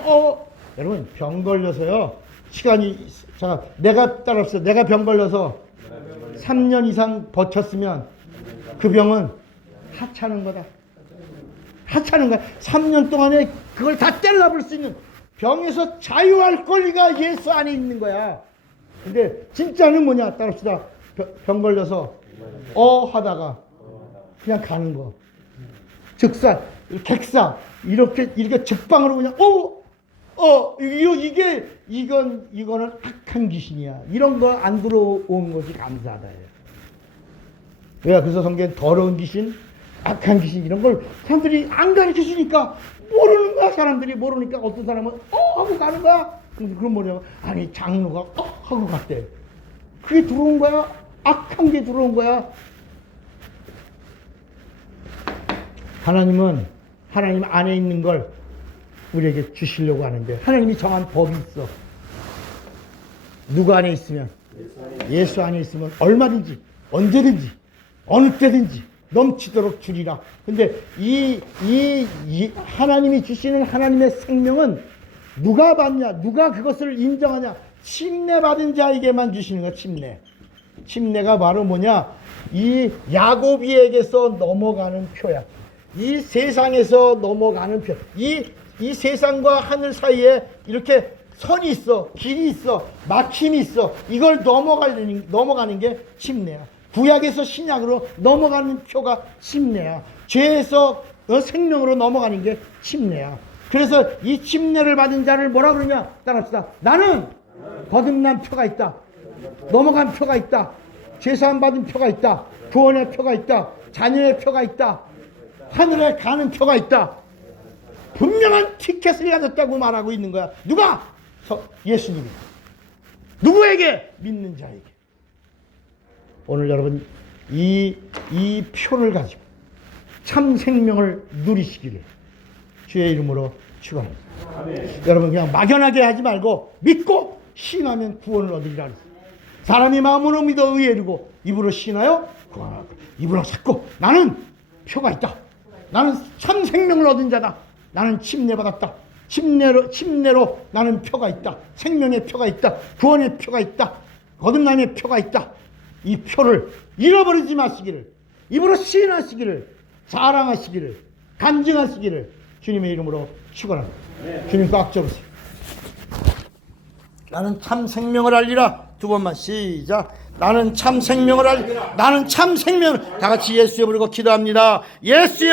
여러분 병 걸려서요. 시간이 잠깐 내가 따라서 내가 병 걸려서 3년 이상 버텼으면 그 병은 하찮은 거다. 하찮은 거야. 3년 동안에 그걸 다 떼려볼 수 있는 병에서 자유할 권리가 예수 안에 있는 거야. 근데 진짜는 뭐냐? 따릅시다. 병 걸려서 하다가 그냥 가는 거. 즉사, 객사 이렇게 즉방으로 그냥 이거는 악한 귀신이야. 이런 거 안 들어온 것이 감사하다. 왜? 그래서 성경에 더러운 귀신, 악한 귀신 이런 걸 사람들이 안 가르쳐 주니까 모르는 거야. 사람들이 모르니까 어떤 사람은 하고 가는 거야. 그럼 뭐냐면 아니 장로가 하고 갔대. 그게 들어온 거야. 악한 게 들어온 거야. 하나님은 하나님 안에 있는 걸 우리에게 주시려고 하는데 하나님이 정한 법이 있어. 누구 안에 있으면? 예수 안에 있으면 얼마든지 언제든지 어느 때든지 넘치도록 주리라. 근데 이 하나님이 주시는 하나님의 생명은 누가 받냐? 누가 그것을 인정하냐? 침례받은 자에게만 주시는 거야. 침례가 바로 뭐냐? 이 야고비에게서 넘어가는 표야. 이 세상에서 넘어가는 표. 이 세상과 하늘 사이에 이렇게 선이 있어, 길이 있어, 막힘이 있어. 이걸 넘어가는 게 침례야. 구약에서 신약으로 넘어가는 표가 침례야. 죄에서 생명으로 넘어가는 게 침례야. 그래서 이 침례를 받은 자를 뭐라 그러냐? 따라합시다. 나는 거듭난 표가 있다. 넘어간 표가 있다. 죄사함 받은 표가 있다. 구원의 표가 있다. 자녀의 표가 있다. 하늘에 가는 표가 있다. 분명한 티켓을 가졌다고 말하고 있는 거야. 누가? 예수님이. 누구에게? 믿는 자에게. 오늘 여러분 이 표를 가지고 참 생명을 누리시기를 주의 이름으로 축원합니다. 여러분 그냥 막연하게 하지 말고 믿고 신하면 구원을 얻으리라. 사람이 마음으로 믿어 의에 이르고 입으로 신하여 구원하고 입으로 찾고 나는 표가 있다. 나는 참 생명을 얻은 자다. 나는 침례받았다. 침례로 나는 표가 있다. 생명의 표가 있다. 구원의 표가 있다. 거듭남의 표가 있다. 이 표를 잃어버리지 마시기를, 입으로 시인하시기를, 자랑하시기를, 간증하시기를 주님의 이름으로 축원합니다. 주님 꽉 잡으세요. 나는 참 생명을 알리라. 두 번만 시작. 나는 참 생명을 알리라. 나는 참 생명을. 다 같이 예수여 부르고 기도합니다. 예수여.